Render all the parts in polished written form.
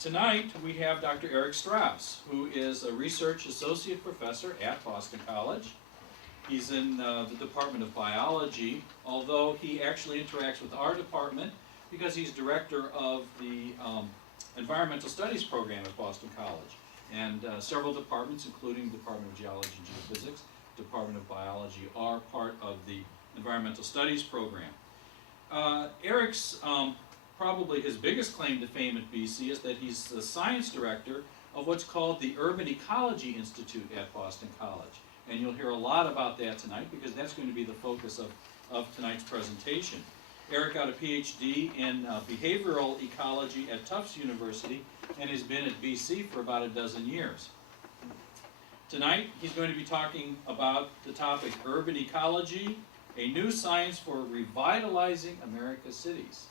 Tonight we have Dr. Eric Strauss, who is a research associate professor at Boston College. He's in the Department of Biology, although he actually interacts with our department because he's director of the Environmental Studies program at Boston College. And several departments, including Department of Geology and Geophysics, Department of Biology, are part of the Environmental Studies program. Eric's probably his biggest claim to fame at BC is that he's the science director of what's called the Urban Ecology Institute at Boston College. And you'll hear a lot about that tonight because that's going to be the focus of tonight's presentation. Eric got a PhD in behavioral ecology at Tufts University and has been at BC for about a dozen years. Tonight he's going to be talking about the topic urban ecology, a new science for revitalizing America's cities.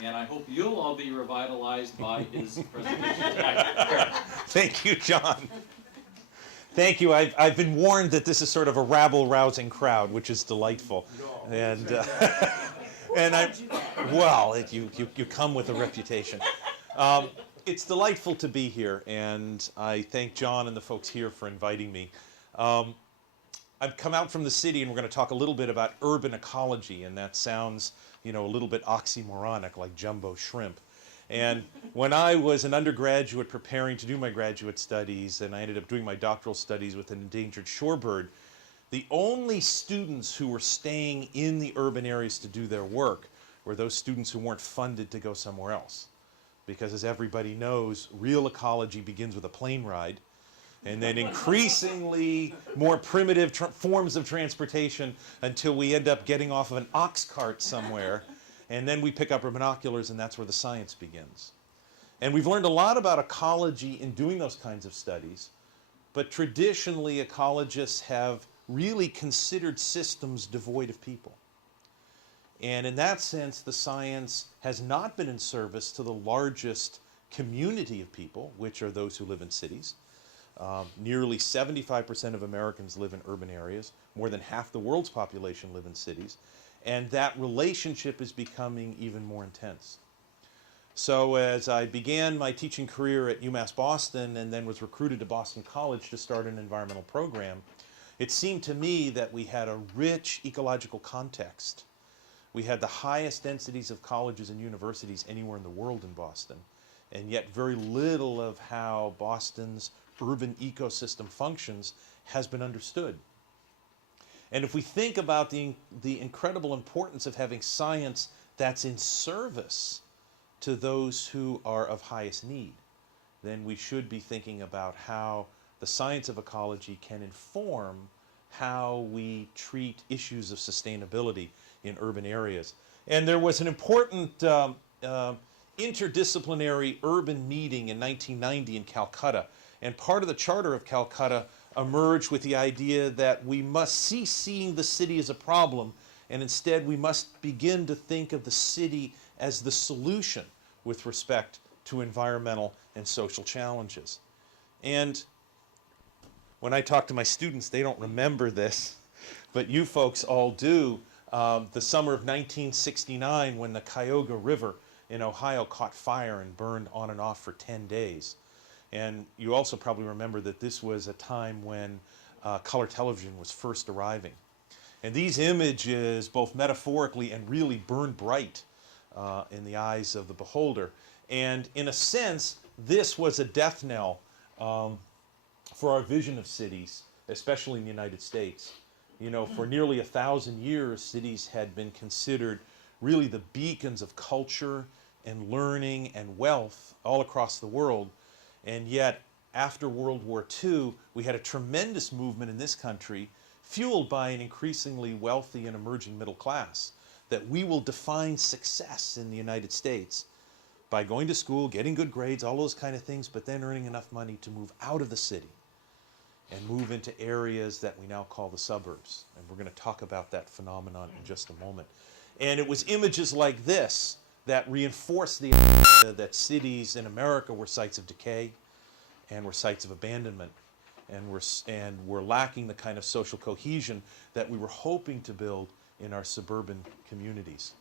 And I hope you'll all be revitalized by his presentation tonight. Thank you, John. Thank you. I've been warned that this is sort of a rabble-rousing crowd, which is delightful. And you come with a reputation. It's delightful to be here, and I thank John and the folks here for inviting me. I've come out from the city, and we're going to talk a little bit about urban ecology, and that sounds, a little bit oxymoronic, like jumbo shrimp. And when I was an undergraduate preparing to do my graduate studies, and I ended up doing my doctoral studies with an endangered shorebird, the only students who were staying in the urban areas to do their work were those students who weren't funded to go somewhere else. Because as everybody knows, real ecology begins with a plane ride, and then increasingly more primitive forms of transportation until we end up getting off of an ox cart somewhere, and then we pick up our binoculars, and that's where the science begins. And we've learned a lot about ecology in doing those kinds of studies, but traditionally ecologists have really considered systems devoid of people. And in that sense, the science has not been in service to the largest community of people, which are those who live in cities. Nearly 75% of Americans live in urban areas. More than half the world's population live in cities. And that relationship is becoming even more intense. So as I began my teaching career at UMass Boston and then was recruited to Boston College to start an environmental program, it seemed to me that we had a rich ecological context. We had the highest densities of colleges and universities anywhere in the world in Boston, and yet very little of how Boston's urban ecosystem functions has been understood. And if we think about the incredible importance of having science that's in service to those who are of highest need, then we should be thinking about how the science of ecology can inform how we treat issues of sustainability in urban areas. And there was an important interdisciplinary urban meeting in 1990 in Calcutta. And part of the Charter of Calcutta emerged with the idea that we must cease seeing the city as a problem, and instead we must begin to think of the city as the solution with respect to environmental and social challenges. And when I talk to my students, they don't remember this, but you folks all do. The summer of 1969, when the Cuyahoga River in Ohio caught fire and burned on and off for 10 days. And you also probably remember that this was a time when color television was first arriving. And these images, both metaphorically and really burned bright in the eyes of the beholder. And in a sense, this was a death knell for our vision of cities, especially in the United States. For nearly 1,000 years, cities had been considered really the beacons of culture and learning and wealth all across the world. And yet, after World War II, we had a tremendous movement in this country, fueled by an increasingly wealthy and emerging middle class, that we will define success in the United States by going to school, getting good grades, all those kind of things, but then earning enough money to move out of the city and move into areas that we now call the suburbs. And we're going to talk about that phenomenon in just a moment. And it was images like this that reinforced the idea that cities in America were sites of decay and were sites of abandonment and were lacking the kind of social cohesion that we were hoping to build in our suburban communities.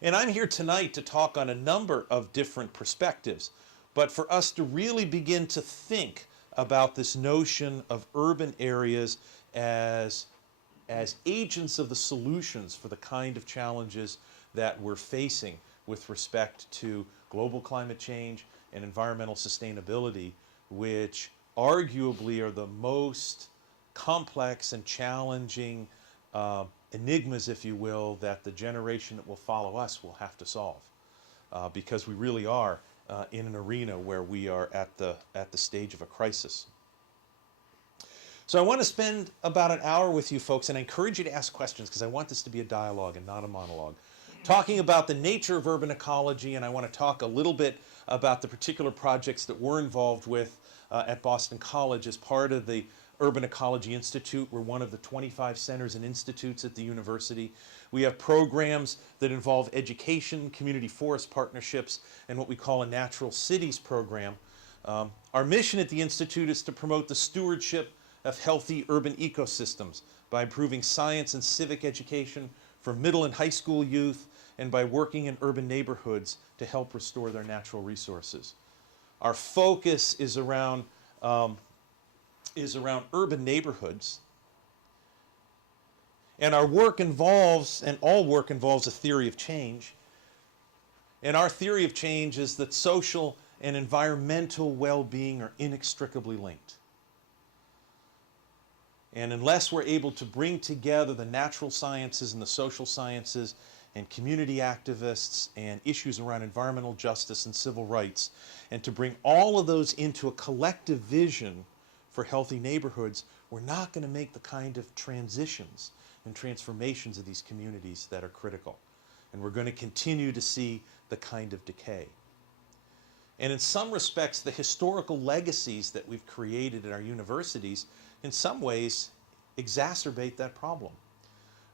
And I'm here tonight to talk on a number of different perspectives, but for us to really begin to think about this notion of urban areas as agents of the solutions for the kind of challenges that we're facing with respect to global climate change and environmental sustainability, which arguably are the most complex and challenging enigmas, if you will, that the generation that will follow us will have to solve, because we really are in an arena where we are at the stage of a crisis. So I want to spend about an hour with you folks, and I encourage you to ask questions because I want this to be a dialogue and not a monologue. Talking about the nature of urban ecology, and I want to talk a little bit about the particular projects that we're involved with at Boston College as part of the Urban Ecology Institute. We're one of the 25 centers and institutes at the university. We have programs that involve education, community forest partnerships, and what we call a natural cities program. Our mission at the institute is to promote the stewardship of healthy urban ecosystems by improving science and civic education for middle and high school youth, and by working in urban neighborhoods to help restore their natural resources. Our focus is around urban neighborhoods, and our work involves, and all work involves, a theory of change. And our theory of change is that social and environmental well-being are inextricably linked. And unless we're able to bring together the natural sciences and the social sciences and community activists and issues around environmental justice and civil rights, and to bring all of those into a collective vision for healthy neighborhoods, we're not going to make the kind of transitions and transformations of these communities that are critical. And we're going to continue to see the kind of decay. And in some respects, the historical legacies that we've created at our universities in some ways exacerbate that problem.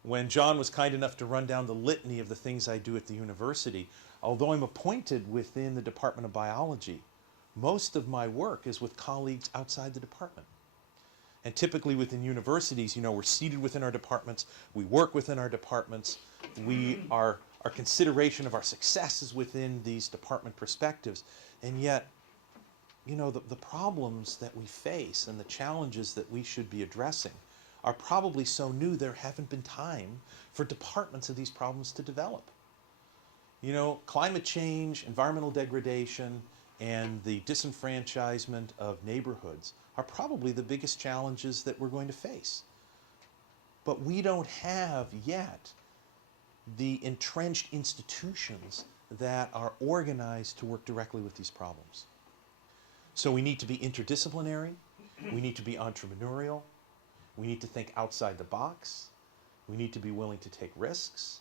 When John was kind enough to run down the litany of the things I do at the university, although I'm appointed within the Department of Biology, most of my work is with colleagues outside the department. And typically within universities, we're seated within our departments, we work within our departments, our consideration of our success is within these department perspectives, and yet the problems that we face and the challenges that we should be addressing are probably so new there haven't been time for departments of these problems to develop. Climate change, environmental degradation, and the disenfranchisement of neighborhoods are probably the biggest challenges that we're going to face. But we don't have yet the entrenched institutions that are organized to work directly with these problems. So we need to be interdisciplinary, we need to be entrepreneurial, we need to think outside the box, we need to be willing to take risks.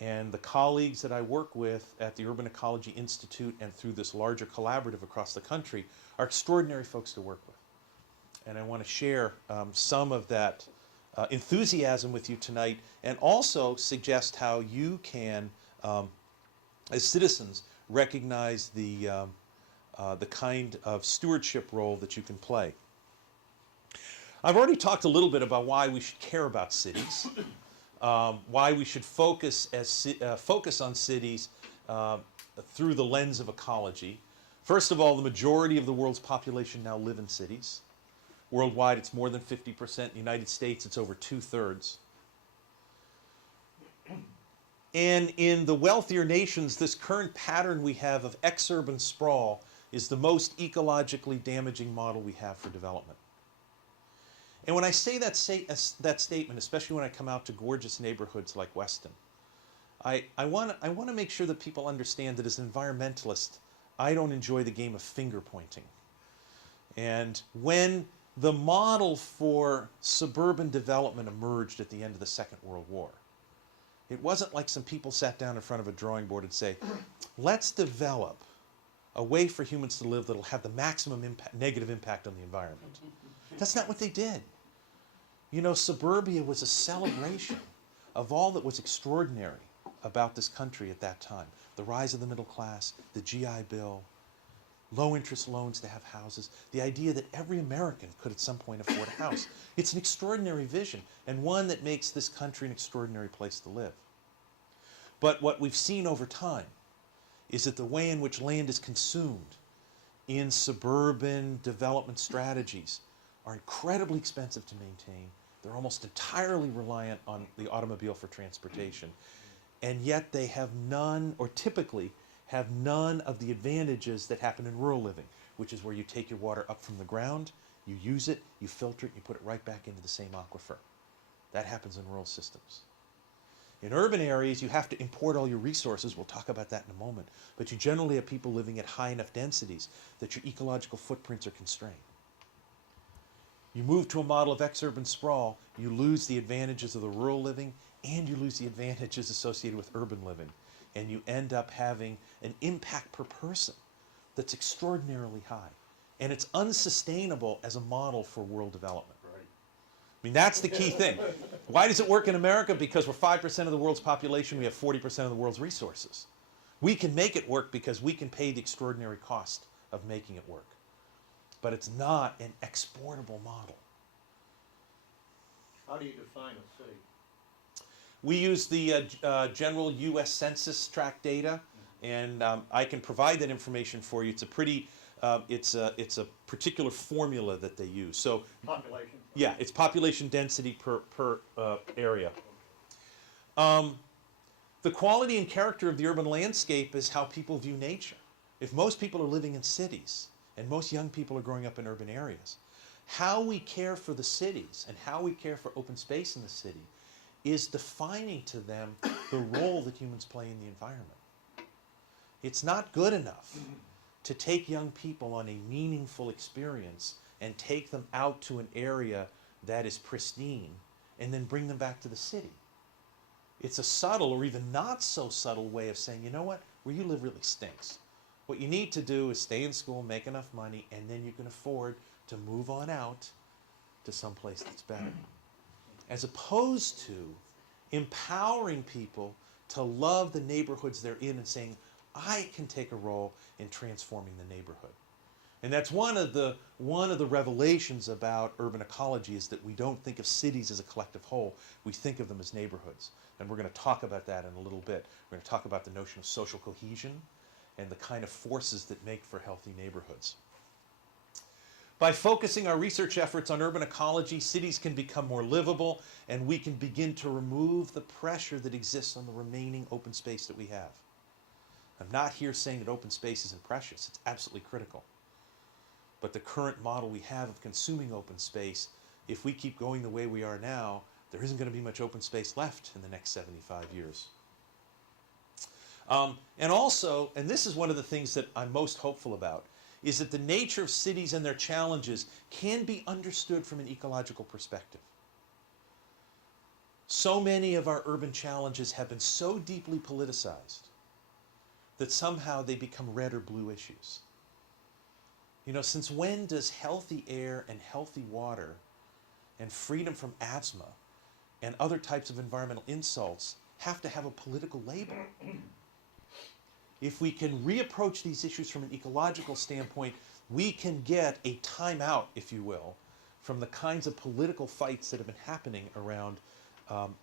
And the colleagues that I work with at the Urban Ecology Institute and through this larger collaborative across the country are extraordinary folks to work with. And I want to share some of that enthusiasm with you tonight, and also suggest how you can, as citizens, recognize the kind of stewardship role that you can play. I've already talked a little bit about why we should care about cities, why we should focus on cities through the lens of ecology. First of all, the majority of the world's population now live in cities. Worldwide, it's more than 50%. In the United States, it's over 2/3. And in the wealthier nations, this current pattern we have of exurban sprawl is the most ecologically damaging model we have for development. And when I say that statement, especially when I come out to gorgeous neighborhoods like Weston, I want to make sure that people understand that as an environmentalist, I don't enjoy the game of finger pointing. And when the model for suburban development emerged at the end of the Second World War, it wasn't like some people sat down in front of a drawing board and say, let's develop a way for humans to live that will have the maximum negative impact on the environment. That's not what they did. Suburbia was a celebration of all that was extraordinary about this country at that time. The rise of the middle class, the GI Bill, low interest loans to have houses, the idea that every American could at some point afford a house. It's an extraordinary vision, and one that makes this country an extraordinary place to live. But what we've seen over time is that the way in which land is consumed in suburban development strategies are incredibly expensive to maintain. They're almost entirely reliant on the automobile for transportation. And yet they have none, or typically have none of the advantages that happen in rural living, which is where you take your water up from the ground, you use it, you filter it, you put it right back into the same aquifer. That happens in rural systems. In urban areas, you have to import all your resources. We'll talk about that in a moment. But you generally have people living at high enough densities that your ecological footprints are constrained. You move to a model of exurban sprawl, you lose the advantages of the rural living and you lose the advantages associated with urban living. And you end up having an impact per person that's extraordinarily high. And it's unsustainable as a model for world development. Right. I mean, that's the key thing. Why does it work in America? Because we're 5% of the world's population, we have 40% of the world's resources. We can make it work because we can pay the extraordinary cost of making it work. But it's not an exportable model. How do you define a city? We use the general U.S. Census tract data, and I can provide that information for you. It's a pretty, it's a particular formula that they use. So, Population? yeah, it's population density per area. The quality and character of the urban landscape is how people view nature. If most people are living in cities, and most young people are growing up in urban areas, how we care for the cities and how we care for open space in the city is defining to them the role that humans play in the environment. It's not good enough to take young people on a meaningful experience and take them out to an area that is pristine and then bring them back to the city. It's a subtle or even not so subtle way of saying, you know what, where you live really stinks. What you need to do is stay in school, make enough money, and then you can afford to move on out to some place that's better. As opposed to empowering people to love the neighborhoods they're in and saying, I can take a role in transforming the neighborhood. And that's one of the revelations about urban ecology is that we don't think of cities as a collective whole. We think of them as neighborhoods. And we're going to talk about that in a little bit. We're going to talk about the notion of social cohesion and the kind of forces that make for healthy neighborhoods. By focusing our research efforts on urban ecology, cities can become more livable, and we can begin to remove the pressure that exists on the remaining open space that we have. I'm not here saying that open space isn't precious. It's absolutely critical. But the current model we have of consuming open space, if we keep going the way we are now, there isn't going to be much open space left in the next 75 years. And also, and this is one of the things that I'm most hopeful about, is that the nature of cities and their challenges can be understood from an ecological perspective. So many of our urban challenges have been so deeply politicized that somehow they become red or blue issues. You know, since when does healthy air and healthy water and freedom from asthma and other types of environmental insults have to have a political label? If we can reapproach these issues from an ecological standpoint, we can get a timeout, if you will, from the kinds of political fights that have been happening around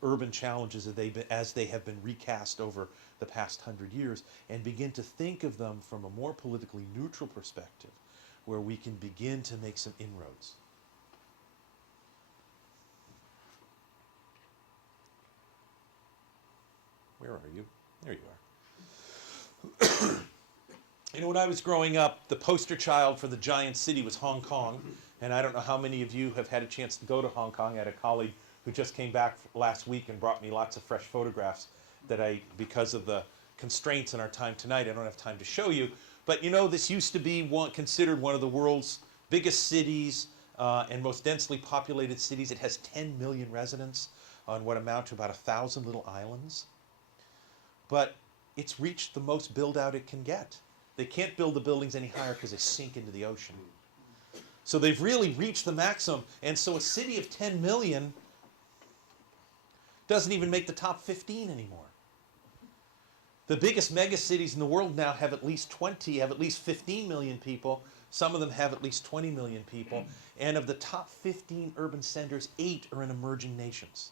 urban challenges as they have been recast over the past 100 years, and begin to think of them from a more politically neutral perspective, where we can begin to make some inroads. Where are you? There you are. You know, when I was growing up, the poster child for the giant city was Hong Kong. And I don't know how many of you have had a chance to go to Hong Kong. I had a colleague who just came back last week and brought me lots of fresh photographs that because of the constraints in our time tonight, I don't have time to show you. But you know, this used to be considered one of the world's biggest cities and most densely populated cities. It has 10 million residents on what amount to about 1,000 little islands. But it's reached the most build out it can get. They can't build the buildings any higher because they sink into the ocean. So they've really reached the maximum. And so a city of 10 million doesn't even make the top 15 anymore. The biggest megacities in the world now have at least 15 million people. Some of them have at least 20 million people. And of the top 15 urban centers, 8 are in emerging nations.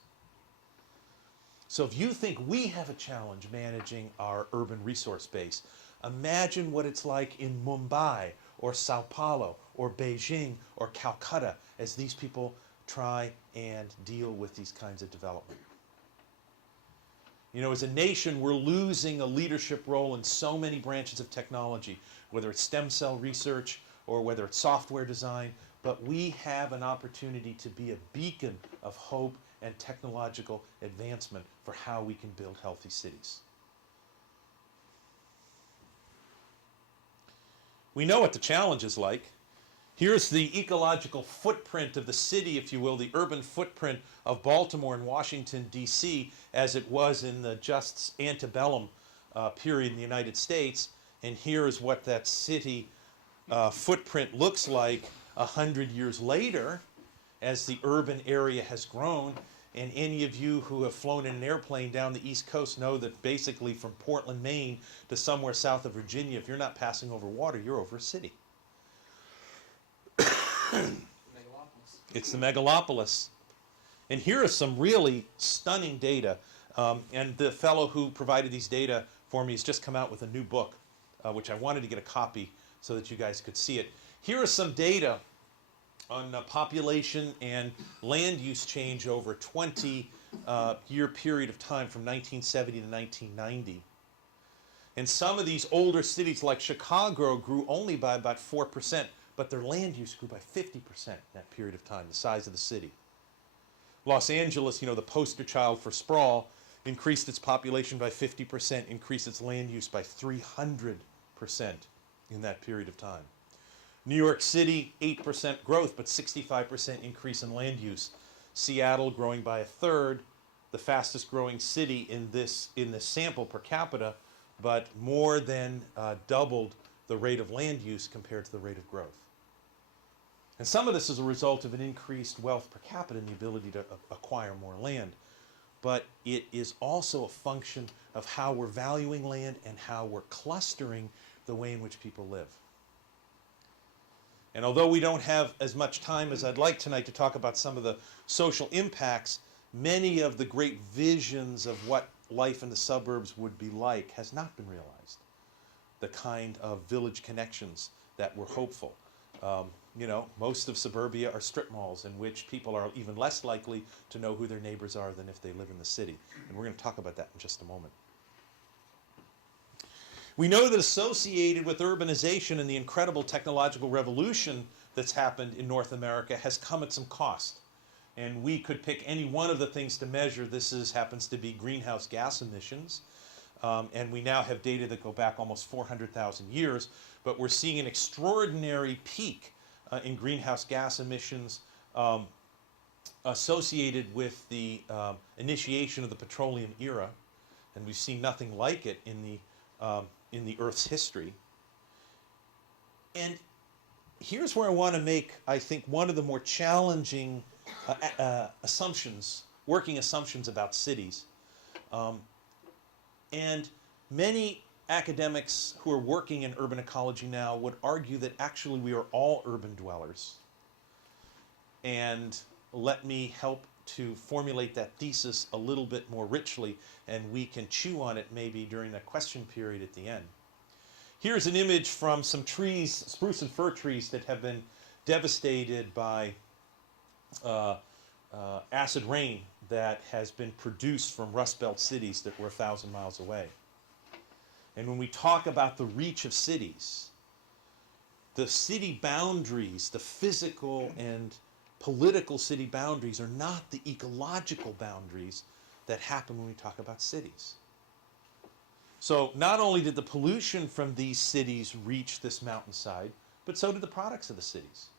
So if you think we have a challenge managing our urban resource base, imagine what it's like in Mumbai or Sao Paulo or Beijing or Calcutta as these people try and deal with these kinds of development. You know, as a nation, we're losing a leadership role in so many branches of technology, whether it's stem cell research or whether it's software design, but we have an opportunity to be a beacon of hope and technological advancement for how we can build healthy cities. We know what the challenge is like. Here's the ecological footprint of the city, if you will, the urban footprint of Baltimore and Washington, D.C., as it was in the just antebellum period in the United States. And here is what that city footprint looks like 100 years later as the urban area has grown. And any of you who have flown in an airplane down the East Coast know that basically from Portland, Maine to somewhere south of Virginia, if you're not passing over water, you're over a city. It's the megalopolis. And here is some really stunning data. And the fellow who provided these data for me has just come out with a new book, which I wanted to get a copy so that you guys could see it. Here is some data on population and land use change over a 20-year period of time from 1970 to 1990. And some of these older cities like Chicago grew only by about 4%, but their land use grew by 50% in that period of time, the size of the city. Los Angeles, you know, the poster child for sprawl, increased its population by 50%, increased its land use by 300% in that period of time. New York City, 8% growth, but 65% increase in land use. Seattle growing by a third, the fastest growing city in this sample per capita, but more than doubled the rate of land use compared to the rate of growth. And some of this is a result of an increased wealth per capita and the ability to acquire more land. But it is also a function of how we're valuing land and how we're clustering the way in which people live. And although we don't have as much time as I'd like tonight to talk about some of the social impacts, many of the great visions of what life in the suburbs would be like has not been realized. The kind of village connections that were hopeful. You know, most of suburbia are strip malls in which people are even less likely to know who their neighbors are than if they live in the city. And we're going to talk about that in just a moment. We know that associated with urbanization and the incredible technological revolution that's happened in North America has come at some cost. And we could pick any one of the things to measure. This happens to be greenhouse gas emissions. And we now have data that go back almost 400,000 years. But we're seeing an extraordinary peak in greenhouse gas emissions associated with the initiation of the petroleum era. And we've seen nothing like it in the Earth's history. And here's where I want to make, I think, one of the more challenging working assumptions about cities. And many academics who are working in urban ecology now would argue that actually we are all urban dwellers. And let me help to formulate that thesis a little bit more richly, and we can chew on it maybe during a question period at the end. Here's an image from some trees, spruce and fir trees, that have been devastated by acid rain that has been produced from Rust Belt cities that were 1,000 miles away. And when we talk about the reach of cities, the city boundaries, the physical and political city boundaries are not the ecological boundaries that happen when we talk about cities. So not only did the pollution from these cities reach this mountainside, but so did the products of the cities.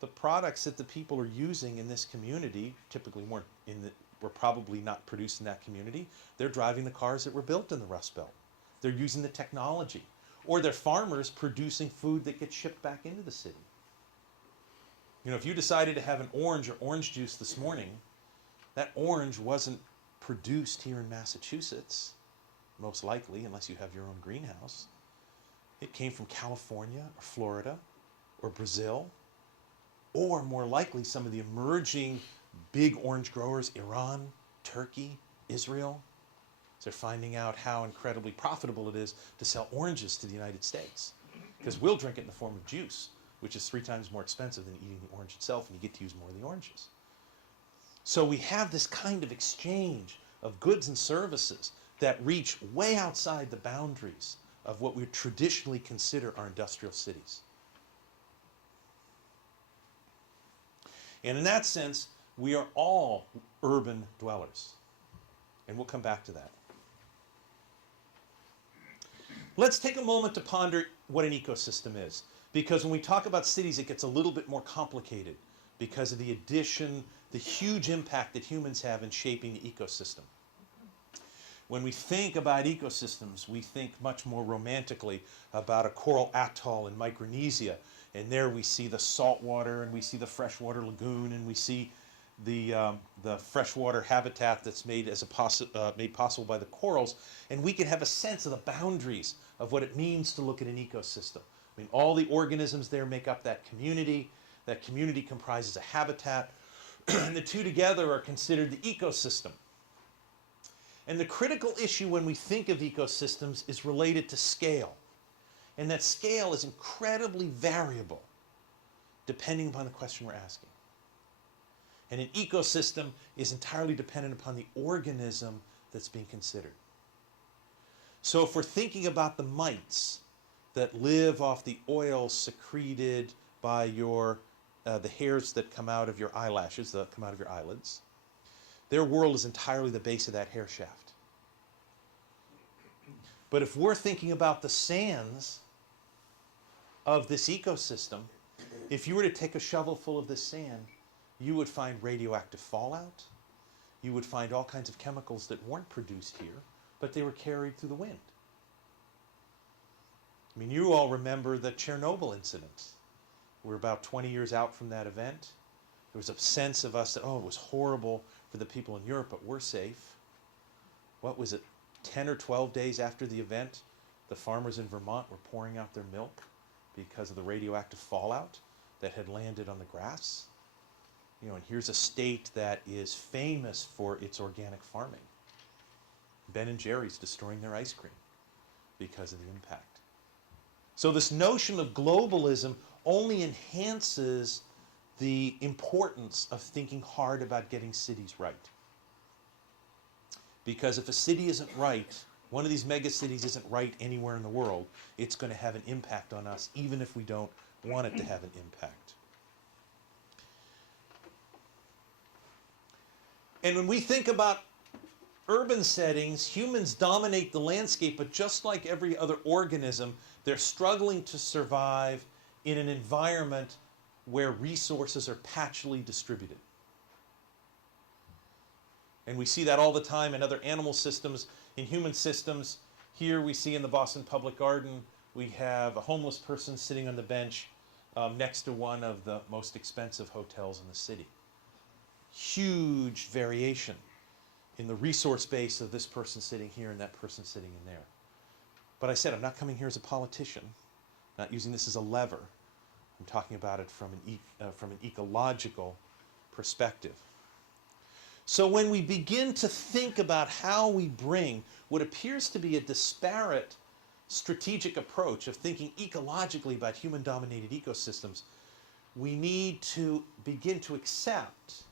The products that the people are using in this community typically were probably not produced in that community. They're driving the cars that were built in the Rust Belt. They're using the technology. Or they're farmers producing food that gets shipped back into the city. You know, if you decided to have an orange or orange juice this morning, that orange wasn't produced here in Massachusetts, most likely, unless you have your own greenhouse. It came from California or Florida or Brazil, or more likely some of the emerging big orange growers, Iran, Turkey, Israel. They're finding out how incredibly profitable it is to sell oranges to the United States. Because we'll drink it in the form of juice, which is 3 times more expensive than eating the orange itself, and you get to use more of the oranges. So we have this kind of exchange of goods and services that reach way outside the boundaries of what we traditionally consider our industrial cities. And in that sense, we are all urban dwellers. And we'll come back to that. Let's take a moment to ponder what an ecosystem is. Because when we talk about cities, it gets a little bit more complicated because of the addition, the huge impact that humans have in shaping the ecosystem. When we think about ecosystems, we think much more romantically about a coral atoll in Micronesia. And there we see the saltwater, and we see the freshwater lagoon, and we see the freshwater habitat that's made possible by the corals. And we can have a sense of the boundaries of what it means to look at an ecosystem. I mean, all the organisms there make up that community. That community comprises a habitat. And the two together are considered the ecosystem. And the critical issue when we think of ecosystems is related to scale. And that scale is incredibly variable depending upon the question we're asking. And an ecosystem is entirely dependent upon the organism that's being considered. So if we're thinking about the mites that live off the oil secreted by the hairs that come out of your eyelashes, that come out of your eyelids, their world is entirely the base of that hair shaft. But if we're thinking about the sands of this ecosystem, if you were to take a shovel full of this sand, you would find radioactive fallout. You would find all kinds of chemicals that weren't produced here, but they were carried through the wind. I mean, you all remember the Chernobyl incident. We're about 20 years out from that event. There was a sense of us that, oh, it was horrible for the people in Europe, but we're safe. What was it, 10 or 12 days after the event, the farmers in Vermont were pouring out their milk because of the radioactive fallout that had landed on the grass. You know, and here's a state that is famous for its organic farming. Ben and Jerry's destroying their ice cream because of the impact. So this notion of globalism only enhances the importance of thinking hard about getting cities right. Because if a city isn't right, one of these megacities isn't right anywhere in the world, it's going to have an impact on us, even if we don't want it to have an impact. And when we think about urban settings, humans dominate the landscape, but just like every other organism, they're struggling to survive in an environment where resources are patchily distributed. And we see that all the time in other animal systems, in human systems. Here we see in the Boston Public Garden, we have a homeless person sitting on the bench next to one of the most expensive hotels in the city. Huge variation in the resource base of this person sitting here and that person sitting in there. But I said, I'm not coming here as a politician, not using this as a lever. I'm talking about it from an ecological perspective. So when we begin to think about how we bring what appears to be a disparate strategic approach of thinking ecologically about human-dominated ecosystems, we need to begin to accept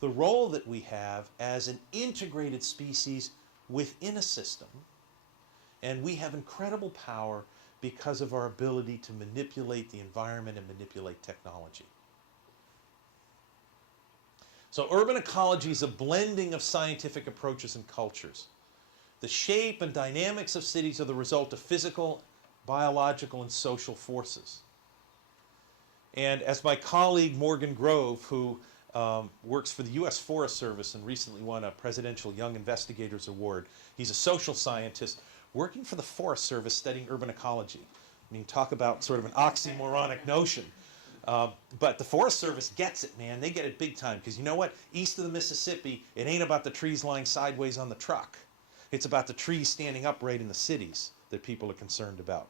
the role that we have as an integrated species within a system. And we have incredible power because of our ability to manipulate the environment and manipulate technology. So urban ecology is a blending of scientific approaches and cultures. The shape and dynamics of cities are the result of physical, biological, and social forces. And as my colleague Morgan Grove, who works for the U.S. Forest Service and recently won a Presidential Young Investigators Award, he's a social scientist working for the Forest Service studying urban ecology. I mean, talk about sort of an oxymoronic notion. But the Forest Service gets it, man. They get it big time. Because you know what? East of the Mississippi, it ain't about the trees lying sideways on the truck. It's about the trees standing upright in the cities that people are concerned about.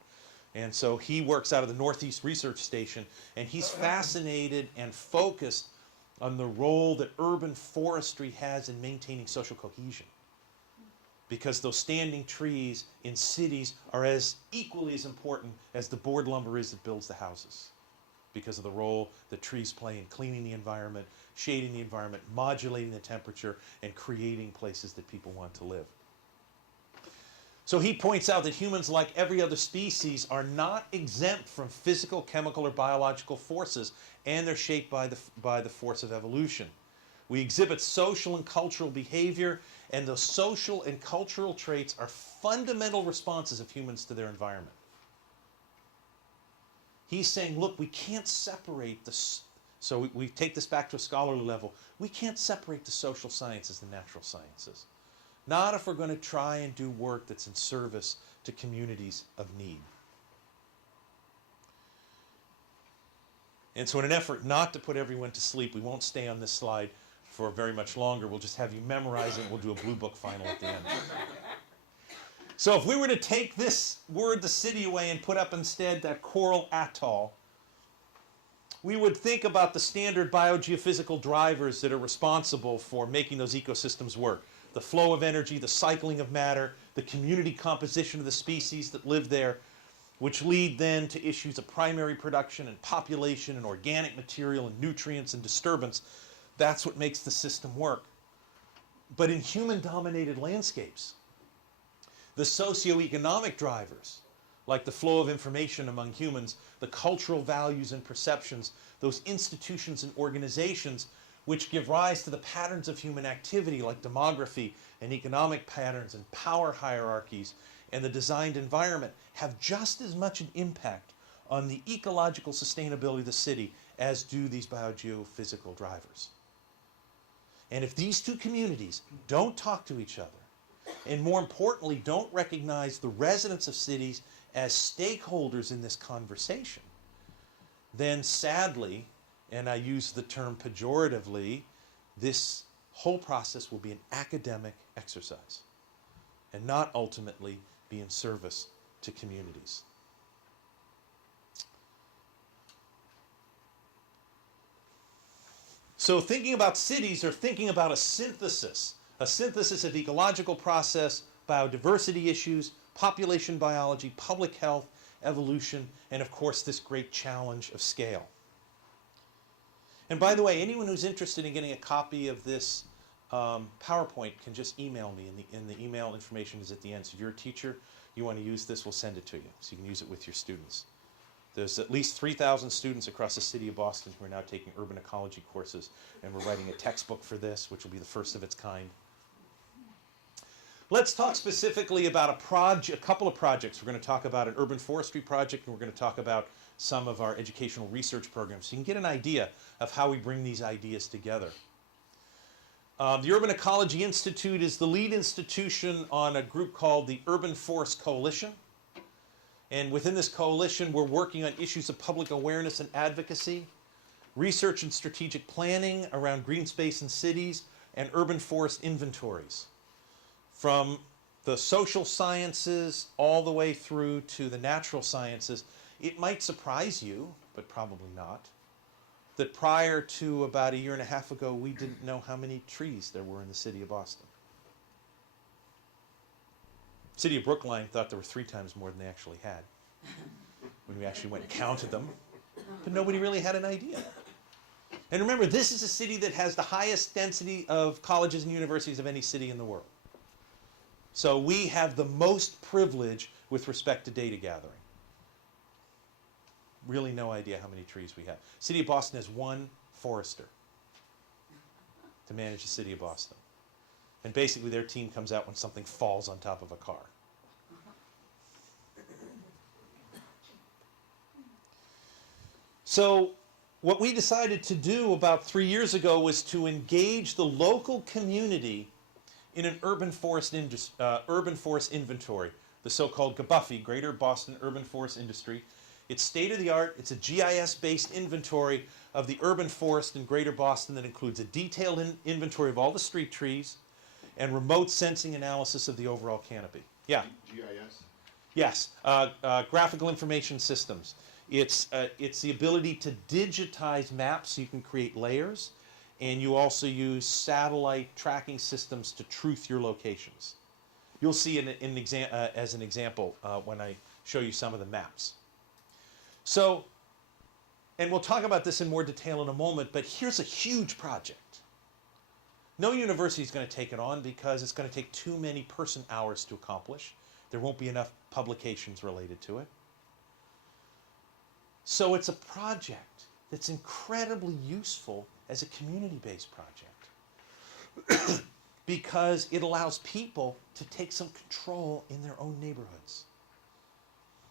And so he works out of the Northeast Research Station, and he's fascinated and focused on the role that urban forestry has in maintaining social cohesion. because those standing trees in cities are as equally as important as the board lumber is that builds the houses, because of the role that trees play in cleaning the environment, shading the environment, modulating the temperature, and creating places that people want to live. So he points out that humans, like every other species, are not exempt from physical, chemical, or biological forces, and they're shaped by the force of evolution. We exhibit social and cultural behavior, and those social and cultural traits are fundamental responses of humans to their environment. He's saying, look, we can't separate this. So we take this back to a scholarly level. We can't separate the social sciences and natural sciences. Not if we're going to try and do work that's in service to communities of need. And so in an effort not to put everyone to sleep, we won't stay on this slide for very much longer. We'll just have you memorize it, and we'll do a blue book final at the end. So if we were to take this word, the city, away and put up instead that coral atoll, we would think about the standard biogeophysical drivers that are responsible for making those ecosystems work. The flow of energy, the cycling of matter, the community composition of the species that live there, which lead then to issues of primary production and population and organic material and nutrients and disturbance. That's what makes the system work. But in human-dominated landscapes, the socioeconomic drivers, like the flow of information among humans, the cultural values and perceptions, those institutions and organizations which give rise to the patterns of human activity, like demography and economic patterns and power hierarchies and the designed environment, have just as much an impact on the ecological sustainability of the city as do these biogeophysical drivers. And if these two communities don't talk to each other, and more importantly, don't recognize the residents of cities as stakeholders in this conversation, then sadly, and I use the term pejoratively, this whole process will be an academic exercise and not ultimately be in service to communities. So thinking about cities or thinking about a synthesis of ecological process, biodiversity issues, population biology, public health, evolution, and of course this great challenge of scale. And by the way, anyone who's interested in getting a copy of this PowerPoint can just email me, and the email information is at the end. So if you're a teacher, you want to use this, we'll send it to you, so you can use it with your students. There's at least 3,000 students across the city of Boston who are now taking urban ecology courses, and we're writing a textbook for this, which will be the first of its kind. Let's talk specifically about a couple of projects. We're going to talk about an urban forestry project, and we're going to talk about some of our educational research programs, so you can get an idea of how we bring these ideas together. The Urban Ecology Institute is the lead institution on a group called the Urban Forest Coalition. And within this coalition, we're working on issues of public awareness and advocacy, research and strategic planning around green space in cities, and urban forest inventories. From the social sciences all the way through to the natural sciences, it might surprise you, but probably not, that prior to about a year and a half ago, we didn't know how many trees there were in the city of Boston. The city of Brookline thought there were 3 times more than they actually had when we actually went and counted them, but nobody really had an idea. And remember, this is a city that has the highest density of colleges and universities of any city in the world. So we have the most privilege with respect to data gathering. Really no idea how many trees we have. City of Boston has 1 forester to manage the city of Boston. And basically their team comes out when something falls on top of a car. So what we decided to do about 3 years ago was to engage the local community in an urban forest inventory, the so-called GBUFI, Greater Boston Urban Forest Industry. It's state-of-the-art. It's a GIS-based inventory of the urban forest in Greater Boston that includes a detailed inventory of all the street trees and remote sensing analysis of the overall canopy. Yeah? GIS? Yes. Graphical information systems. It's the ability to digitize maps so you can create layers, and you also use satellite tracking systems to truth your locations. You'll see as an example when I show you some of the maps. So, and we'll talk about this in more detail in a moment, but here's a huge project. No university is going to take it on because it's going to take too many person hours to accomplish. There won't be enough publications related to it. So it's a project that's incredibly useful as a community-based project because it allows people to take some control in their own neighborhoods.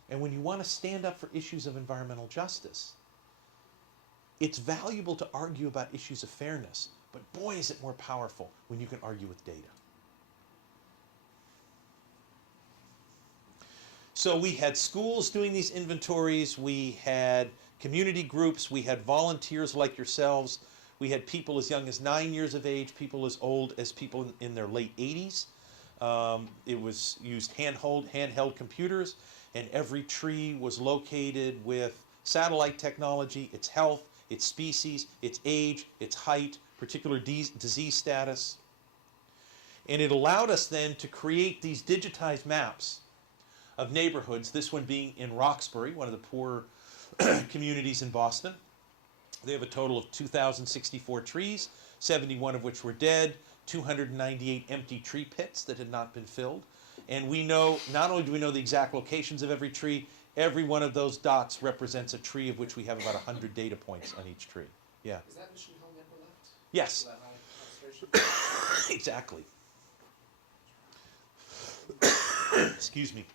And when you want to stand up for issues of environmental justice, it's valuable to argue about issues of fairness, but boy, is it more powerful when you can argue with data. So we had schools doing these inventories, we had community groups, we had volunteers like yourselves, we had people as young as 9 years of age, people as old as people in their late 80s. It was used handheld computers, and every tree was located with satellite technology, its health, its species, its age, its height, particular disease status. And it allowed us then to create these digitized maps of neighborhoods, this one being in Roxbury, one of the poor communities in Boston. They have a total of 2,064 trees, 71 of which were dead, 298 empty tree pits that had not been filled. And we know, not only do we know the exact locations of every tree, every one of those dots represents a tree of which we have about 100 data points on each tree. Yeah. Is that Mission Hill never left? Yes. That high concentration? Exactly. Excuse me.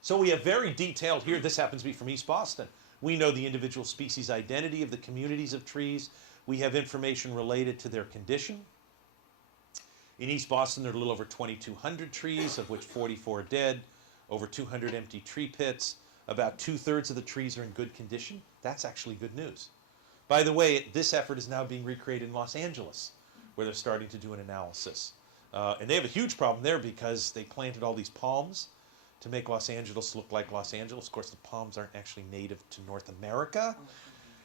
So we have very detailed here, this happens to be from East Boston. We know the individual species identity of the communities of trees. We have information related to their condition. In East Boston, there are a little over 2,200 trees, of which 44 are dead, over 200 empty tree pits. About 2/3 of the trees are in good condition. That's actually good news. By the way, this effort is now being recreated in Los Angeles, where they're starting to do an analysis. And they have a huge problem there because they planted all these palms to make Los Angeles look like Los Angeles. Of course, the palms aren't actually native to North America,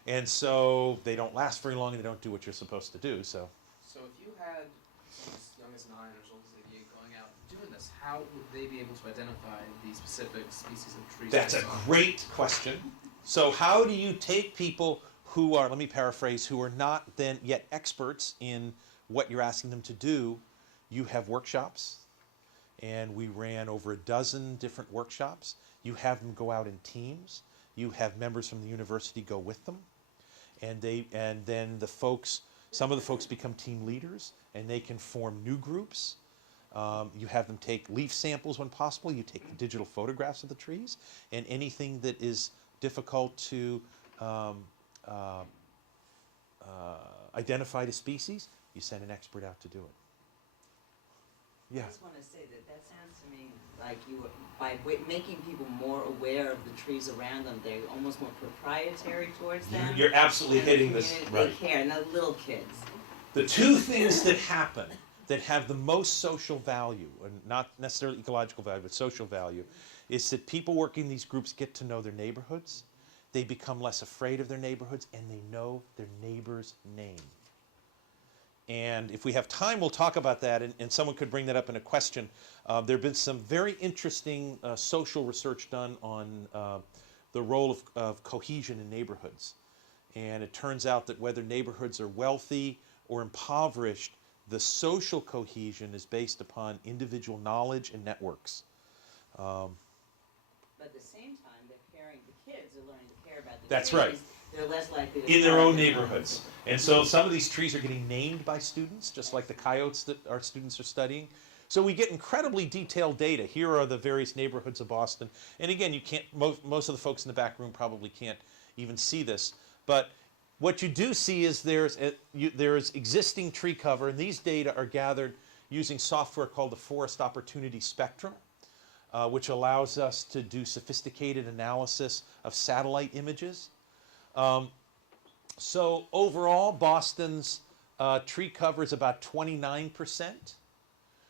and so they don't last very long and they don't do what you're supposed to do. So So if you had someone as young as 9 or as old as 88 going out doing this, how would they be able to identify the specific species of trees? that's a great question. So how do you take people who are, let me paraphrase, who are not then yet experts in what you're asking them to do? You have workshops, and we ran over a dozen different workshops. You have them go out in teams. You have members from the university go with them, and then the folks, some of the folks become team leaders, and they can form new groups. You have them take leaf samples when possible. You take digital photographs of the trees, and anything that is difficult to identify the species, you send an expert out to do it. Yeah. I just want to say that sounds to me like you were, by making people more aware of the trees around them, they're almost more proprietary towards them. You're absolutely and the hitting this community, right. They care, and the little kids. The two things that happen that have the most social value, and not necessarily ecological value, but social value, is that people working in these groups get to know their neighborhoods. They become less afraid of their neighborhoods, and they know their neighbor's name. And if we have time, we'll talk about that, and someone could bring that up in a question. There have been some very interesting social research done on the role of cohesion in neighborhoods. And it turns out that whether neighborhoods are wealthy or impoverished, the social cohesion is based upon individual knowledge and networks. But at the same time, they're caring, the kids are learning to care about the That's trees. right. They're less likely to In their harm own the neighborhoods. And so some of these trees are getting named by students, just like the coyotes that our students are studying. So we get incredibly detailed data. Here are the various neighborhoods of Boston. And again, you can't, most of the folks in the back room probably can't even see this. But what you do see is there's existing tree cover, and these data are gathered using software called the Forest Opportunity Spectrum, which allows us to do sophisticated analysis of satellite images. So overall, Boston's tree cover is about 29%.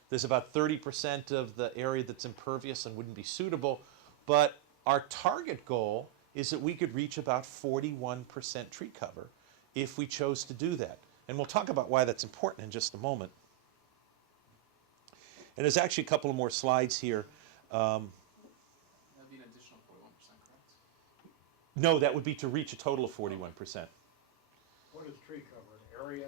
There's about 30% of the area that's impervious and wouldn't be suitable. But our target goal is that we could reach about 41% tree cover if we chose to do that. And we'll talk about why that's important in just a moment. And there's actually a couple of more slides here. That'd be an additional 41%, correct? No, that would be to reach a total of 41%. What is tree cover, an area?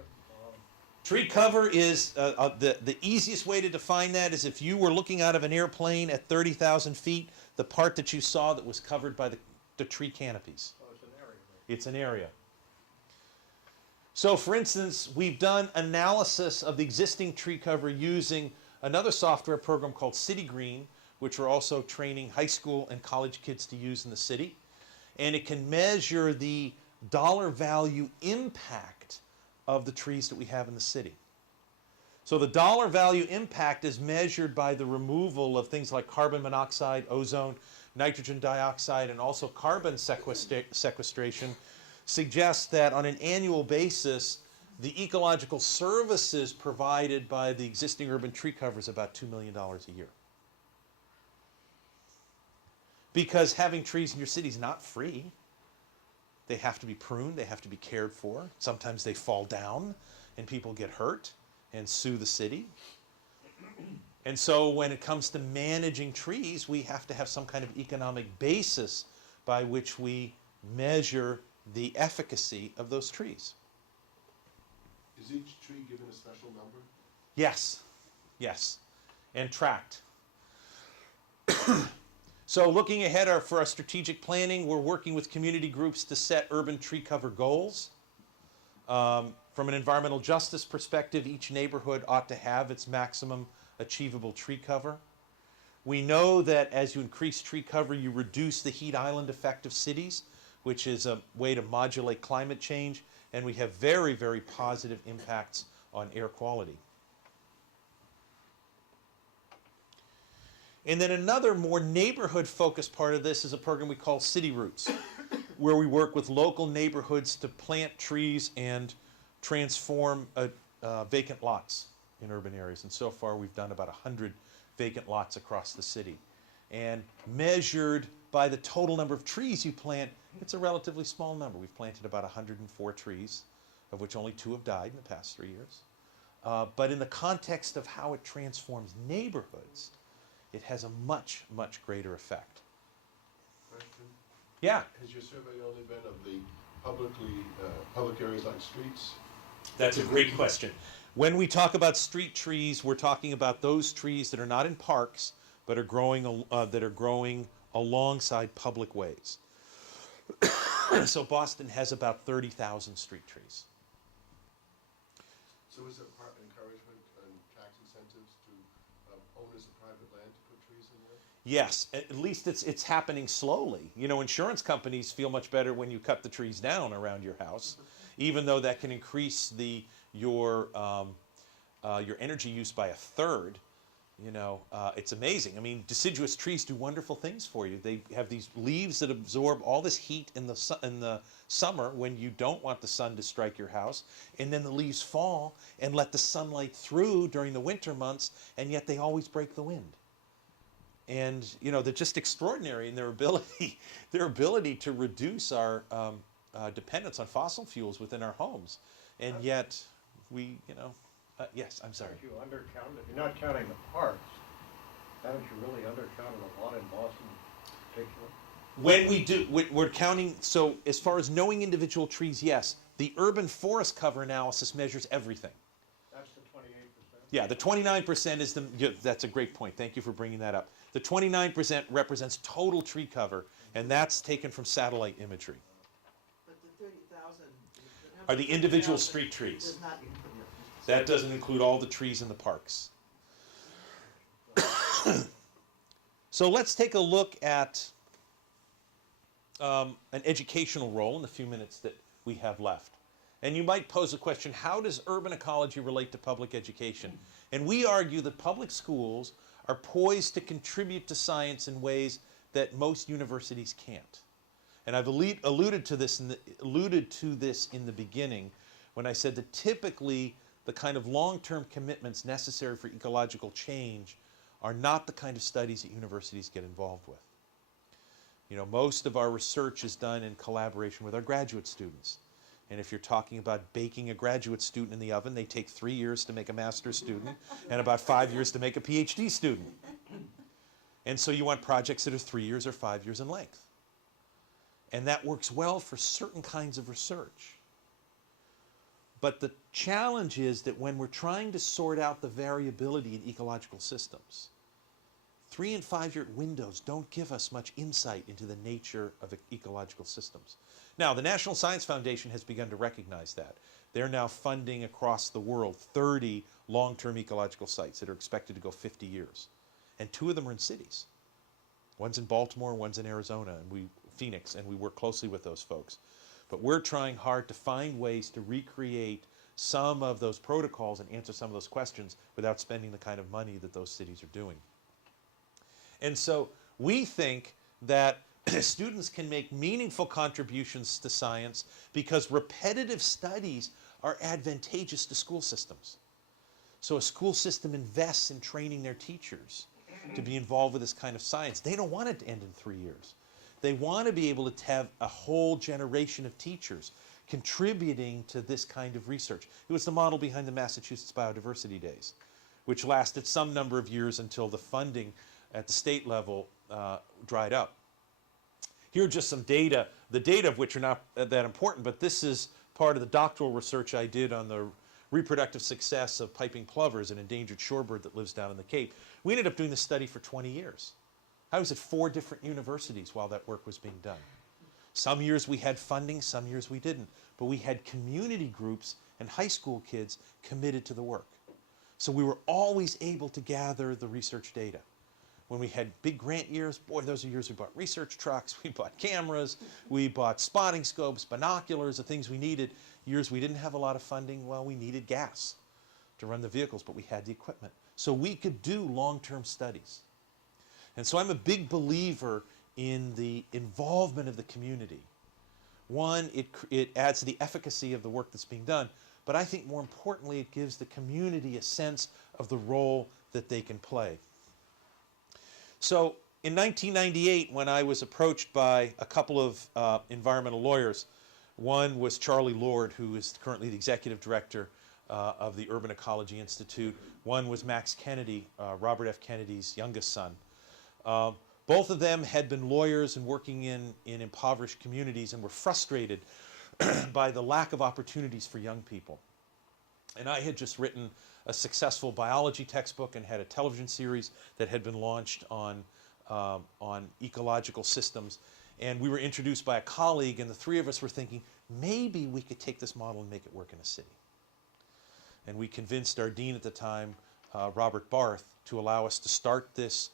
Tree cover is, the easiest way to define that is if you were looking out of an airplane at 30,000 feet, the part that you saw that was covered by the tree canopies. Oh, it's an area. It's an area. So for instance, we've done analysis of the existing tree cover using another software program called City Green, which we're also training high school and college kids to use in the city. And it can measure the dollar value impact of the trees that we have in the city. So the dollar value impact is measured by the removal of things like carbon monoxide, ozone, nitrogen dioxide, and also carbon sequestration, suggests that on an annual basis, the ecological services provided by the existing urban tree cover is about $2 million a year. Because having trees in your city is not free. They have to be pruned, they have to be cared for. Sometimes they fall down and people get hurt and sue the city. And so when it comes to managing trees, we have to have some kind of economic basis by which we measure the efficacy of those trees. Is each tree given a special number? Yes, yes, and tracked. So looking ahead for our strategic planning, we're working with community groups to set urban tree cover goals. From an environmental justice perspective, each neighborhood ought to have its maximum achievable tree cover. We know that as you increase tree cover, you reduce the heat island effect of cities, which is a way to modulate climate change, and we have very, very positive impacts on air quality. And then another more neighborhood-focused part of this is a program we call City Roots, where we work with local neighborhoods to plant trees and transform vacant lots in urban areas. And so far we've done about 100 vacant lots across the city. And measured by the total number of trees you plant, it's a relatively small number. We've planted about 104 trees, of which only 2 have died in the past 3 years. But in the context of how it transforms neighborhoods, it has a much, much greater effect. Question? Yeah, Has your survey only been of the public areas like streets? that's a great question. When we talk about street trees, we're talking about those trees that are not in parks, but are growing alongside public ways. So Boston has about 30,000 street trees. So is there part encouragement and tax incentives to owners of private land to put trees in there? Yes, at least it's happening slowly. You know, insurance companies feel much better when you cut the trees down around your house, even though that can increase your energy use by 1/3. You know, it's amazing. I mean, deciduous trees do wonderful things for you. They have these leaves that absorb all this heat in the summer when you don't want the sun to strike your house, and then the leaves fall and let the sunlight through during the winter months, and yet they always break the wind. And you know, they're just extraordinary in their ability to reduce our dependence on fossil fuels within our homes, and yet we, you know. Yes, I'm sorry. Aren't you undercounted? If you're not counting the parks, haven't you really undercounted a lot in Boston in particular? When we do, we're counting, so as far as knowing individual trees, yes. The urban forest cover analysis measures everything. That's the 28%? Yeah, the 29% is that's a great point. Thank you for bringing that up. The 29% represents total tree cover, and that's taken from satellite imagery. But the 30,000 Are the individual street trees. does not include. That doesn't include all the trees in the parks. So let's take a look at an educational role in the few minutes that we have left. And you might pose a question, how does urban ecology relate to public education? And we argue that public schools are poised to contribute to science in ways that most universities can't. And I've alluded to this in the beginning when I said that typically the kind of long-term commitments necessary for ecological change are not the kind of studies that universities get involved with. You know, most of our research is done in collaboration with our graduate students. And if you're talking about baking a graduate student in the oven, they take 3 years to make a master's student and about 5 years to make a PhD student. And so you want projects that are 3 years or 5 years in length. And that works well for certain kinds of research. But the challenge is that when we're trying to sort out the variability in ecological systems, 3 and 5 year windows don't give us much insight into the nature of ecological systems. Now, the National Science Foundation has begun to recognize that. They're now funding across the world 30 long-term ecological sites that are expected to go 50 years. And 2 of them are in cities. One's in Baltimore, one's in Arizona, and Phoenix, and we work closely with those folks. But we're trying hard to find ways to recreate some of those protocols and answer some of those questions without spending the kind of money that those cities are doing. And so we think that students can make meaningful contributions to science because repetitive studies are advantageous to school systems. So a school system invests in training their teachers to be involved with this kind of science. They don't want it to end in 3 years. They want to be able to have a whole generation of teachers contributing to this kind of research. It was the model behind the Massachusetts Biodiversity Days, which lasted some number of years until the funding at the state level dried up. Here are just some data, the data of which are not that important, but this is part of the doctoral research I did on the reproductive success of piping plovers, an endangered shorebird that lives down in the Cape. We ended up doing this study for 20 years. I was at 4 different universities while that work was being done. Some years we had funding, some years we didn't, but we had community groups and high school kids committed to the work. So we were always able to gather the research data. When we had big grant years, boy, those are years we bought research trucks, we bought cameras, we bought spotting scopes, binoculars, the things we needed. Years we didn't have a lot of funding, well, we needed gas to run the vehicles, but we had the equipment. So we could do long-term studies. And so I'm a big believer in the involvement of the community. One, it adds to the efficacy of the work that's being done, but I think more importantly, it gives the community a sense of the role that they can play. So in 1998, when I was approached by a couple of environmental lawyers, one was Charlie Lord, who is currently the executive director of the Urban Ecology Institute. One was Max Kennedy, Robert F. Kennedy's youngest son. Both of them had been lawyers and working in impoverished communities and were frustrated by the lack of opportunities for young people. And I had just written a successful biology textbook and had a television series that had been launched on ecological systems. And we were introduced by a colleague, and the 3 of us were thinking, maybe we could take this model and make it work in a city. And we convinced our dean at the time, Robert Barth, to allow us to start this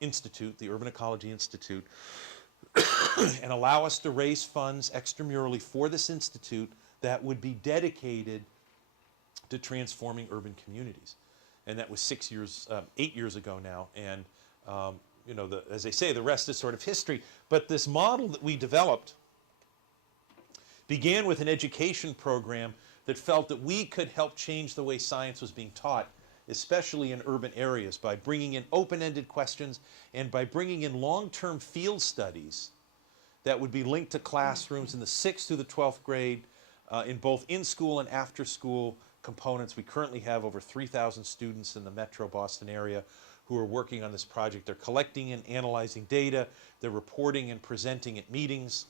institute, the Urban Ecology Institute, and allow us to raise funds extramurally for this institute that would be dedicated to transforming urban communities. And that was 8 years ago now. And you know, as they say, the rest is sort of history. But this model that we developed began with an education program that felt that we could help change the way science was being taught, especially in urban areas, by bringing in open-ended questions and by bringing in long-term field studies that would be linked to classrooms in the 6th through the 12th grade in both in-school and after-school components. We currently have over 3,000 students in the metro Boston area who are working on this project. They're collecting and analyzing data. They're reporting and presenting at meetings.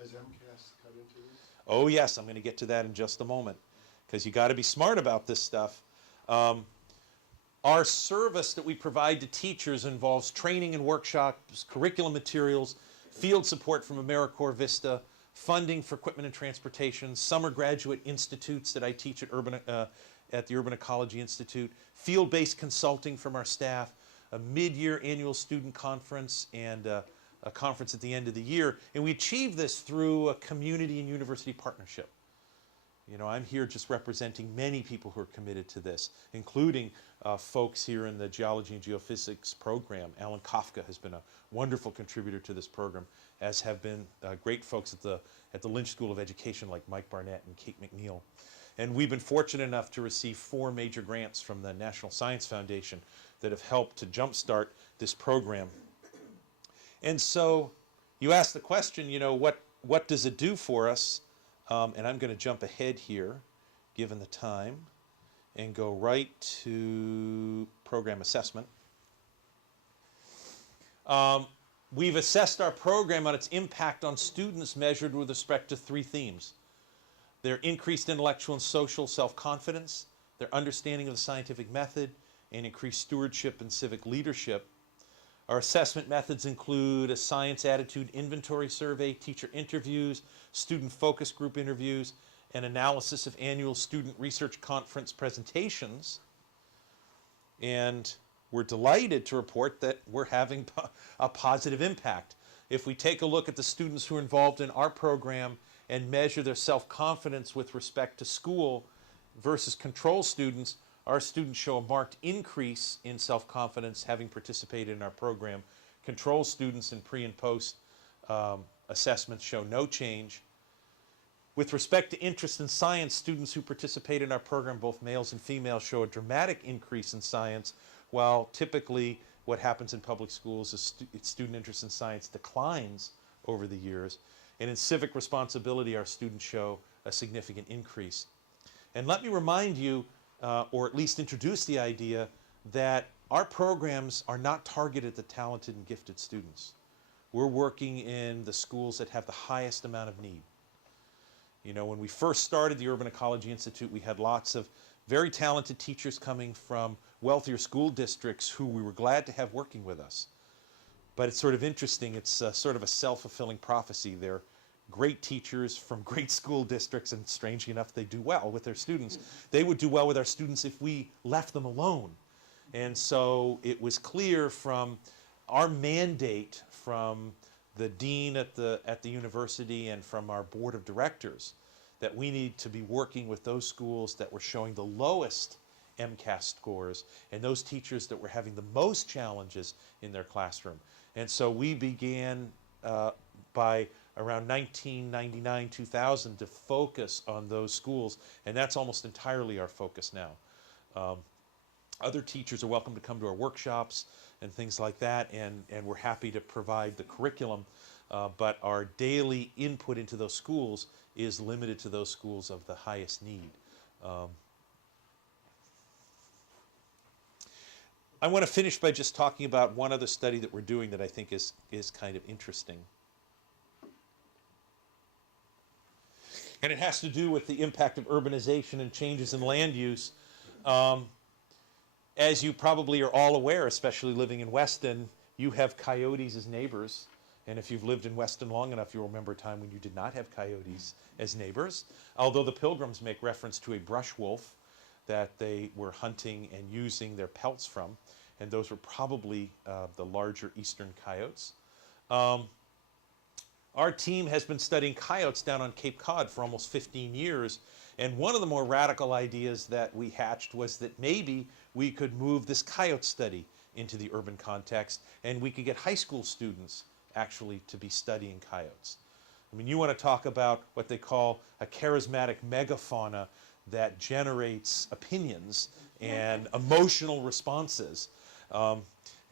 Has MCAS cut into this? Oh yes, I'm going to get to that in just a moment, because you got to be smart about this stuff. Our service that we provide to teachers involves training and workshops, curriculum materials, field support from AmeriCorps Vista, funding for equipment and transportation, summer graduate institutes that I teach at the Urban Ecology Institute, field-based consulting from our staff, a mid-year annual student conference, and a conference at the end of the year. And we achieve this through a community and university partnership. You know, I'm here just representing many people who are committed to this, including folks here in the geology and geophysics program. Alan Kafka has been a wonderful contributor to this program, as have been great folks at the Lynch School of Education like Mike Barnett and Kate McNeil. And we've been fortunate enough to receive 4 major grants from the National Science Foundation that have helped to jumpstart this program. And so you ask the question, you know, what does it do for us? And I'm going to jump ahead here, given the time, and go right to program assessment. We've assessed our program on its impact on students measured with respect to 3 themes: their increased intellectual and social self-confidence, their understanding of the scientific method, and increased stewardship and civic leadership. Our assessment methods include a science attitude inventory survey, teacher interviews, student focus group interviews, and analysis of annual student research conference presentations. And we're delighted to report that we're having a positive impact. If we take a look at the students who are involved in our program and measure their self-confidence with respect to school versus control students, our students show a marked increase in self-confidence having participated in our program. Control students in pre and post assessments show no change. With respect to interest in science, students who participate in our program, both males and females, show a dramatic increase in science, while typically what happens in public schools is student interest in science declines over the years. And in civic responsibility, our students show a significant increase. And let me remind you, or at least introduce the idea, that our programs are not targeted at the talented and gifted students. We're working in the schools that have the highest amount of need. You know, when we first started the Urban Ecology Institute, we had lots of very talented teachers coming from wealthier school districts who we were glad to have working with us. But it's sort of interesting, it's sort of a self-fulfilling prophecy. They're great teachers from great school districts, and strangely enough, they do well with their students. They would do well with our students if we left them alone. And so it was clear from our mandate from the dean at the university and from our board of directors that we need to be working with those schools that were showing the lowest MCAS scores and those teachers that were having the most challenges in their classroom. And so we began by around 1999, 2000 to focus on those schools, and that's almost entirely our focus now. Other teachers are welcome to come to our workshops and things like that, and we're happy to provide the curriculum, but our daily input into those schools is limited to those schools of the highest need. I want to finish by just talking about one other study that we're doing that I think is kind of interesting. And it has to do with the impact of urbanization and changes in land use. As you probably are all aware, especially living in Weston, you have coyotes as neighbors. And if you've lived in Weston long enough, you'll remember a time when you did not have coyotes as neighbors. Although the Pilgrims make reference to a brush wolf that they were hunting and using their pelts from. And those were probably the larger eastern coyotes. Our team has been studying coyotes down on Cape Cod for almost 15 years. And one of the more radical ideas that we hatched was that maybe we could move this coyote study into the urban context, and we could get high school students actually to be studying coyotes. I mean, you want to talk about what they call a charismatic megafauna that generates opinions and emotional responses.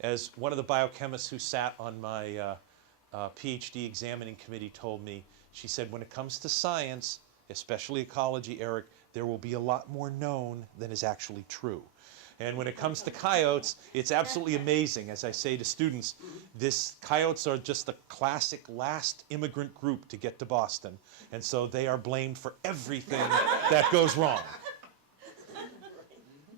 As one of the biochemists who sat on my PhD examining committee told me, she said, when it comes to science, especially ecology, Eric, there will be a lot more known than is actually true. And when it comes to coyotes, it's absolutely amazing. As I say to students, coyotes are just the classic last immigrant group to get to Boston. And so they are blamed for everything that goes wrong.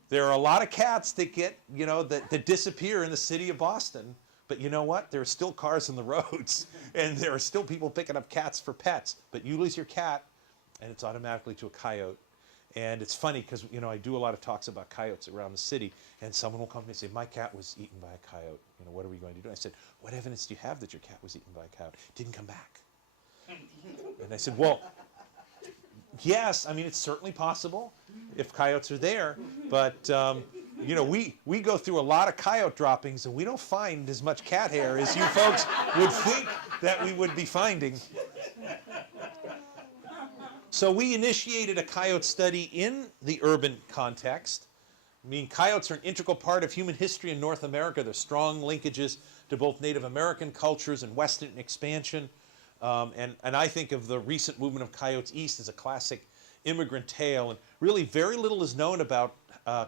There are a lot of cats that get, you know, that disappear in the city of Boston. But you know what? There are still cars on the roads. And there are still people picking up cats for pets. But you lose your cat, and it's automatically to a coyote. And it's funny because, you know, I do a lot of talks about coyotes around the city, and someone will come to me and say, my cat was eaten by a coyote. You know, what are we going to do? I said, what evidence do you have that your cat was eaten by a coyote? It didn't come back. And I said, well, yes, I mean, it's certainly possible if coyotes are there, but, you know, we go through a lot of coyote droppings, and we don't find as much cat hair as you folks would think that we would be finding. So we initiated a coyote study in the urban context. I mean, coyotes are an integral part of human history in North America. There's strong linkages to both Native American cultures and Western expansion. And I think of the recent movement of coyotes east as a classic immigrant tale. And really very little is known about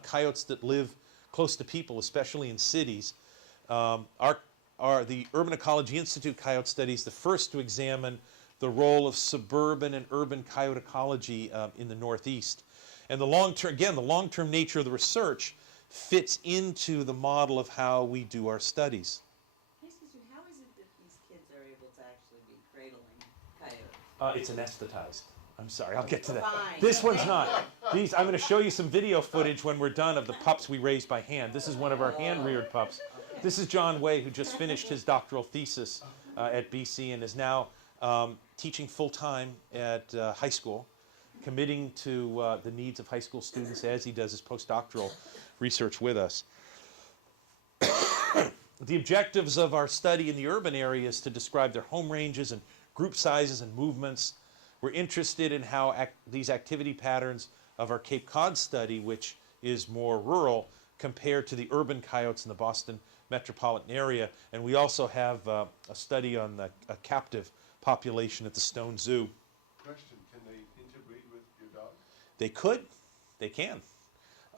coyotes that live close to people, especially in cities. The Urban Ecology Institute coyote study is the first to examine the role of suburban and urban coyote ecology in the Northeast. And the long-term nature of the research fits into the model of how we do our studies. Excuse me, how is it that these kids are able to actually be cradling coyotes? It's anesthetized. I'm sorry, I'll get to that. Fine. This one's not. I'm going to show you some video footage when we're done of the pups we raised by hand. This is one of our hand-reared pups. This is John Way, who just finished his doctoral thesis at BC and is now teaching full-time at high school, committing to the needs of high school students as he does his postdoctoral research with us. The objectives of our study in the urban area is to describe their home ranges and group sizes and movements. We're interested in how these activity patterns of our Cape Cod study, which is more rural, compare to the urban coyotes in the Boston metropolitan area. And we also have a study on a captive population at the Stone Zoo. Question, can they interbreed with your dog? They could, they can.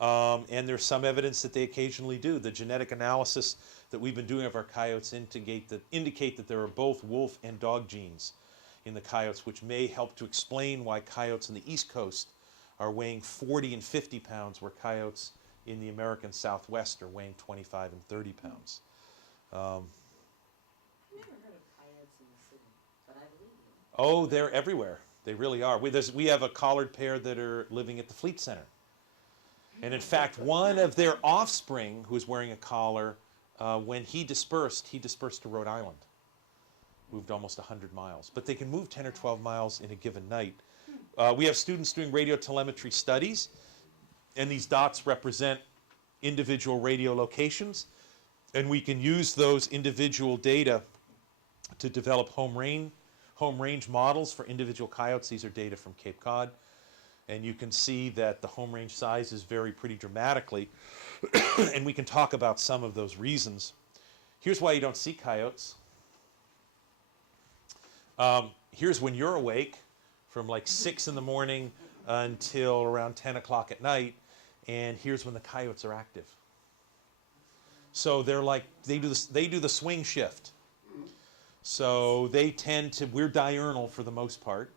And there's some evidence that they occasionally do. The genetic analysis that we've been doing of our coyotes indicate that there are both wolf and dog genes in the coyotes, which may help to explain why coyotes on the East Coast are weighing 40 and 50 pounds, where coyotes in the American Southwest are weighing 25 and 30 pounds. I've never heard of coyotes in the city, but I believe you. Oh, they're everywhere. They really are. We have a collared pair that are living at the Fleet Center. And in fact, one of their offspring, who is wearing a collar, when he dispersed to Rhode Island. Moved almost 100 miles. But they can move 10 or 12 miles in a given night. We have students doing radio telemetry studies, and these dots represent individual radio locations. And we can use those individual data to develop home range models for individual coyotes. These are data from Cape Cod. And you can see that the home range sizes vary pretty dramatically. And we can talk about some of those reasons. Here's why you don't see coyotes. Here's when you're awake, from like 6 in the morning until around 10 o'clock at night. And here's when the coyotes are active. So they're like, they do the swing shift. So we're diurnal for the most part,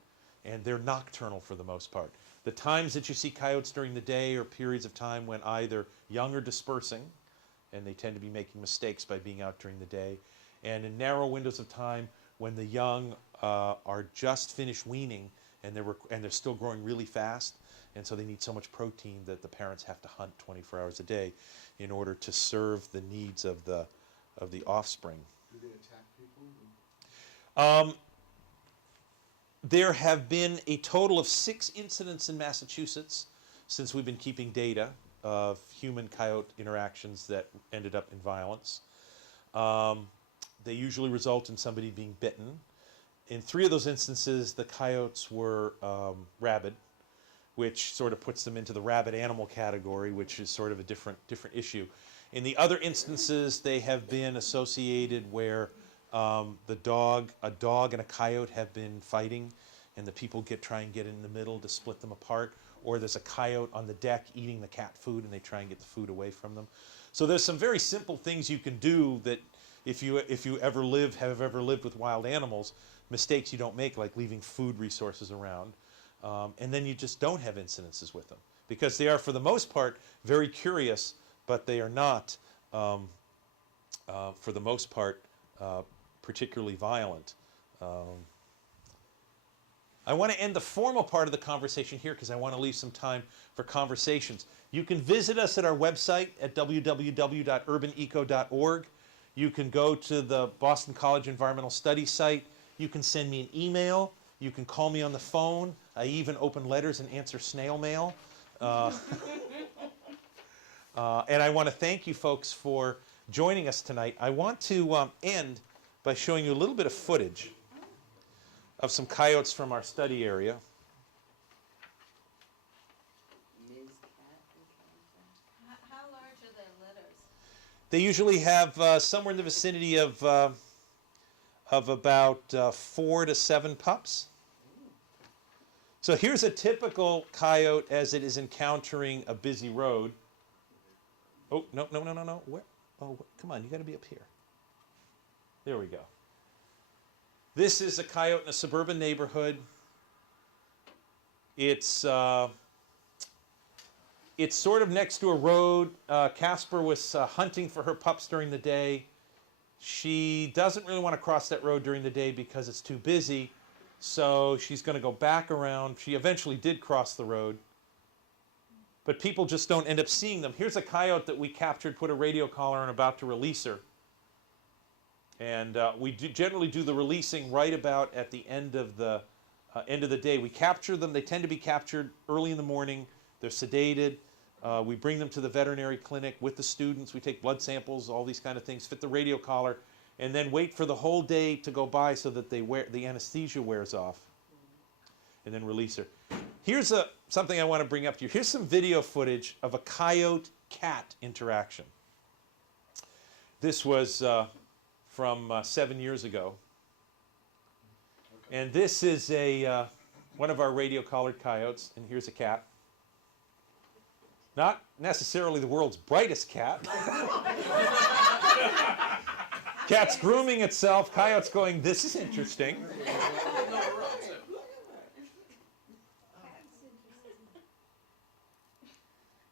and they're nocturnal for the most part. The times that you see coyotes during the day are periods of time when either young are dispersing, and they tend to be making mistakes by being out during the day, and in narrow windows of time when the young are just finished weaning and they're still growing really fast, and so they need so much protein that the parents have to hunt 24 hours a day in order to serve the needs of the offspring. Do they attack people? There have been a total of 6 incidents in Massachusetts since we've been keeping data of human-coyote interactions that ended up in violence. They usually result in somebody being bitten. In 3 of those instances, the coyotes were rabid, which sort of puts them into the rabid animal category, which is sort of a different issue. In the other instances, they have been associated where a dog and a coyote have been fighting, and the people try and get in the middle to split them apart, or there's a coyote on the deck eating the cat food, and they try and get the food away from them. So there's some very simple things you can do that if you have ever lived with wild animals, mistakes you don't make, like leaving food resources around, and then you just don't have incidences with them, because they are, for the most part, very curious, but they are not, for the most part, particularly violent. I want to end the formal part of the conversation here because I want to leave some time for conversations. You can visit us at our website at www.urbaneco.org. You can go to the Boston College Environmental Studies site. You can send me an email. You can call me on the phone. I even open letters and answer snail mail. And I want to thank you folks for joining us tonight. I want to end by showing you a little bit of footage of some coyotes from our study area. How large are their litters? They usually have somewhere in the vicinity of of about 4 to 7 pups. So here's a typical coyote as it is encountering a busy road. Oh, no, no, no, no, no. Where? Oh, come on, you got to be up here. There we go. This is a coyote in a suburban neighborhood. It's sort of next to a road. Casper was hunting for her pups during the day. She doesn't really want to cross that road during the day because it's too busy. So she's going to go back around. She eventually did cross the road. But people just don't end up seeing them. Here's a coyote that we captured, put a radio collar on, about to release her. And we generally do the releasing right about at the end of the day. We capture them. They tend to be captured early in the morning. They're sedated. We bring them to the veterinary clinic with the students. We take blood samples, all these kind of things, fit the radio collar, and then wait for the whole day to go by so that the anesthesia wears off, and then release her. Here's something I want to bring up to you. Here's some video footage of a coyote-cat interaction. This was from 7 years ago. And this is one of our radio-collared coyotes, and here's a cat. Not necessarily the world's brightest cat. Cat's grooming itself. Coyote's going, this is interesting.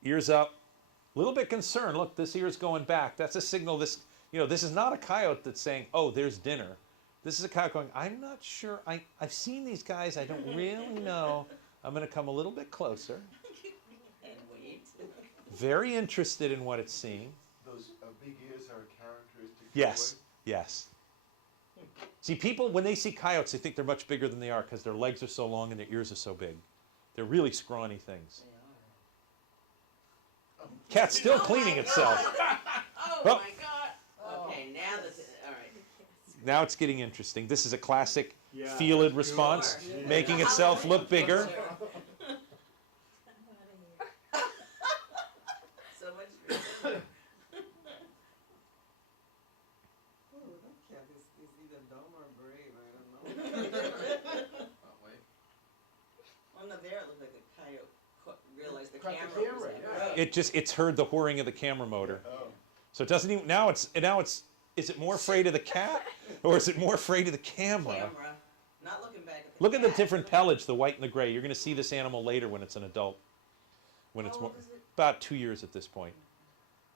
Ears up. A little bit concerned. Look, this ear's going back. That's a signal. This is not a coyote that's saying, oh, there's dinner. This is a coyote going, I'm not sure. I've seen these guys. I don't really know. I'm going to come a little bit closer. And wait. Very interested in what it's seeing. Those big ears are a characteristic. Yes, yes. See, people, when they see coyotes, they think they're much bigger than they are because their legs are so long and their ears are so big. They're really scrawny things. Cat's still cleaning itself. Oh Oh. my God. Okay, now that's it. All right. Now it's getting interesting. This is a classic feel-it response, making itself look bigger. So much for that cat is either dumb or brave, I don't know. Oh, wait. On the there, it looked like the coyote realized the Cracked the camera was camera, at yeah. It's heard the whirring of the camera motor. Oh. So it doesn't even, now it's, is it more afraid of the cat or is it more afraid of the camera? Not looking back at the Look at the cat. different pelage, the white and the gray. You're going to see this animal later when it's an adult. When it's How more, old is it? about 2 years at this point.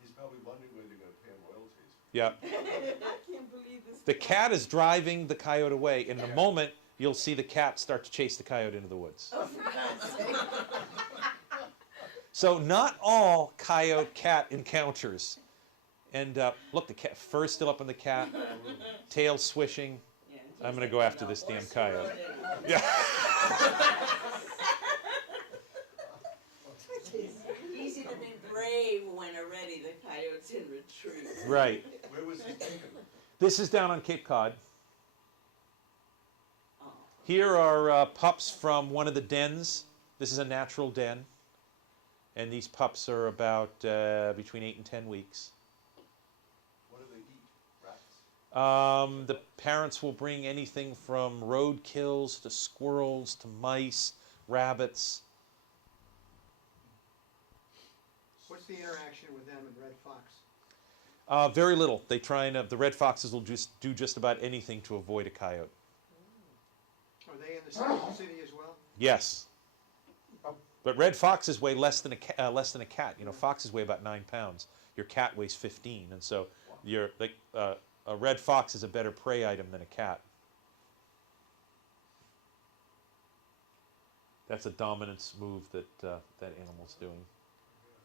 He's probably wondering whether they're going to pay him royalties. Yeah. I can't believe this. The cat is driving the coyote away. In a moment, you'll see the cat start to chase the coyote into the woods. Oh, for God's sake. So not all coyote-cat encounters end up, look, the cat, fur still up on the cat, tail swishing. Yeah, I'm going to go after this damn coyote. Yeah. Easy to be brave when already the coyote's in retreat. Right. Where was he taken? This is down on Cape Cod. Oh. Here are pups from one of the dens. This is a natural den. And these pups are about between 8 and 10 weeks. What do they eat? Rats? The parents will bring anything from roadkills to squirrels to mice, rabbits. What's the interaction with them and red fox? Very little. They try and the red foxes will just do just about anything to avoid a coyote. Are they in the city as well? Yes. But red foxes weigh less than a cat. You know, foxes weigh about 9 pounds. Your cat weighs 15, and so a red fox is a better prey item than a cat. That's a dominance move that that animal's doing.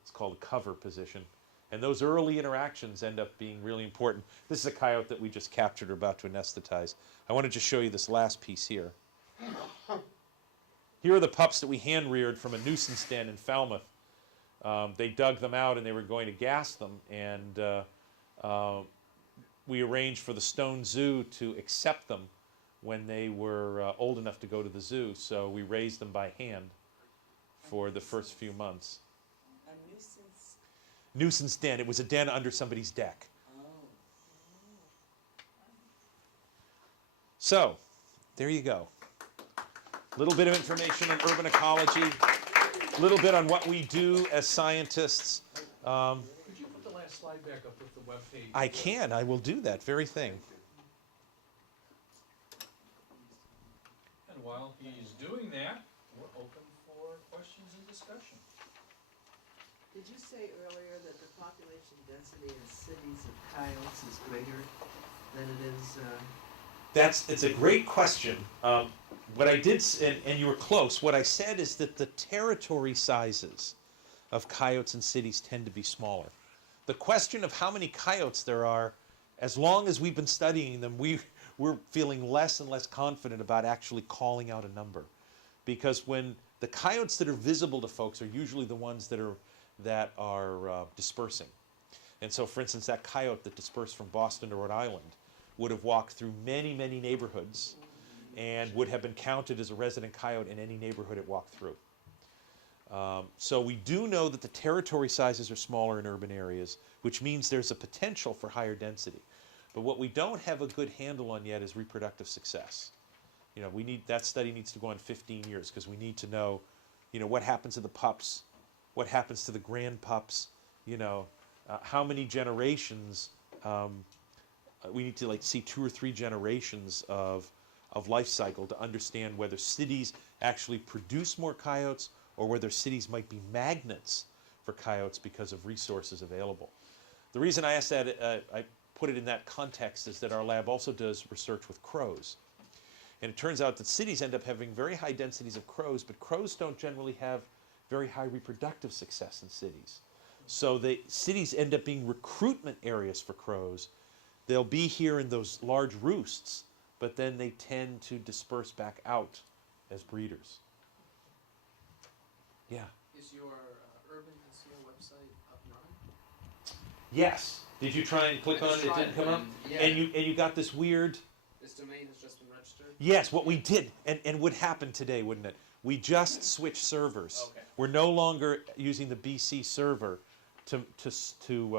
It's called a cover position, and those early interactions end up being really important. This is a coyote that we just captured or about to anesthetize. I want to just show you this last piece here. Here are the pups that we hand-reared from a nuisance den in Falmouth. They dug them out and they were going to gas them, and we arranged for the Stone Zoo to accept them when they were old enough to go to the zoo, so we raised them by hand for the first few months. A nuisance. Nuisance den. It was a den under somebody's deck. Oh. So, there you go. A little bit of information on urban ecology, a little bit on what we do as scientists. Could you put the last slide back up with the webpage? I can, I will do that very thing. And while he's doing that, we're open for questions and discussion. Did you say earlier that the population density in cities of coyotes is greater than it is, It's a great question. What I did, and you were close, what I said is that the territory sizes of coyotes in cities tend to be smaller. The question of how many coyotes there are, as long as we've been studying them, we're feeling less and less confident about actually calling out a number. Because when the coyotes that are visible to folks are usually the ones that are dispersing. And so, for instance, that coyote that dispersed from Boston to Rhode Island would have walked through many, many neighborhoods and would have been counted as a resident coyote in any neighborhood it walked through. So we do know that the territory sizes are smaller in urban areas, which means there's a potential for higher density. But what we don't have a good handle on yet is reproductive success. You know, that study needs to go on 15 years because we need to know, what happens to the pups, what happens to the grandpups, how many generations. We need to see 2 or 3 generations of life cycle to understand whether cities actually produce more coyotes or whether cities might be magnets for coyotes because of resources available. The reason I asked that, I put it in that context, is that our lab also does research with crows. And it turns out that cities end up having very high densities of crows, but crows don't generally have very high reproductive success in cities. So cities end up being recruitment areas for crows. They'll be here in those large roosts, but then they tend to disperse back out as breeders. Yeah. Is your Urban Conceal website up and running? Yes. Did you try and click I on it? It tried, didn't come up? yeah. And you got this weird... This domain has just been registered? Yes, what we did, and would happen today, wouldn't it? We just switched servers. Okay. We're no longer using the BC server to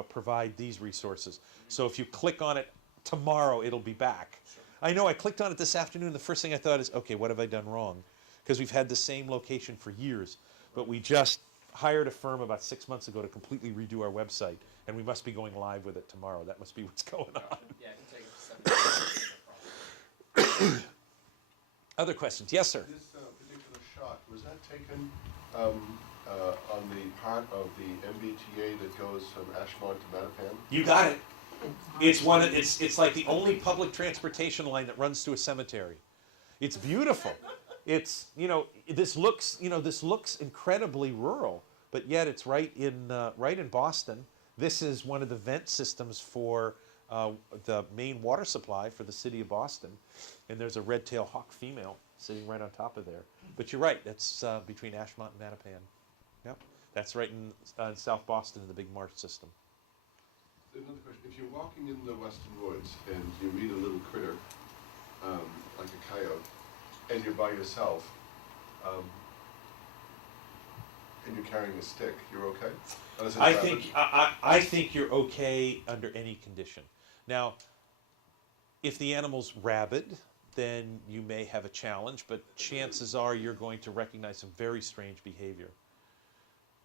provide these resources. So if you click on it tomorrow, it'll be back. Sure. I know I clicked on it this afternoon. The first thing I thought is, okay, what have I done wrong? Because we've had the same location for years, but we just hired a firm about 6 months ago to completely redo our website, and we must be going live with it tomorrow. That must be what's going on. Yeah, I can take it to 7 days. Other questions? Yes, sir. This particular shot, was that taken on the part of the MBTA that goes from Ashmont to Mattapan? You got it. It's like the only public transportation line that runs to a cemetery. It's beautiful. It's this looks incredibly rural, but yet it's right in Boston. This is one of the vent systems for the main water supply for the city of Boston, and there's a red-tailed hawk female sitting right on top of there. But you're right, that's between Ashmont and Mattapan. Yep, that's right in South Boston in the big marsh system. Another question, if you're walking in the western woods and you meet a little critter, like a coyote, and you're by yourself, and you're carrying a stick, you're okay? Unless it's rabid? I think you're okay under any condition. Now, if the animal's rabid, then you may have a challenge, but chances are you're going to recognize some very strange behavior.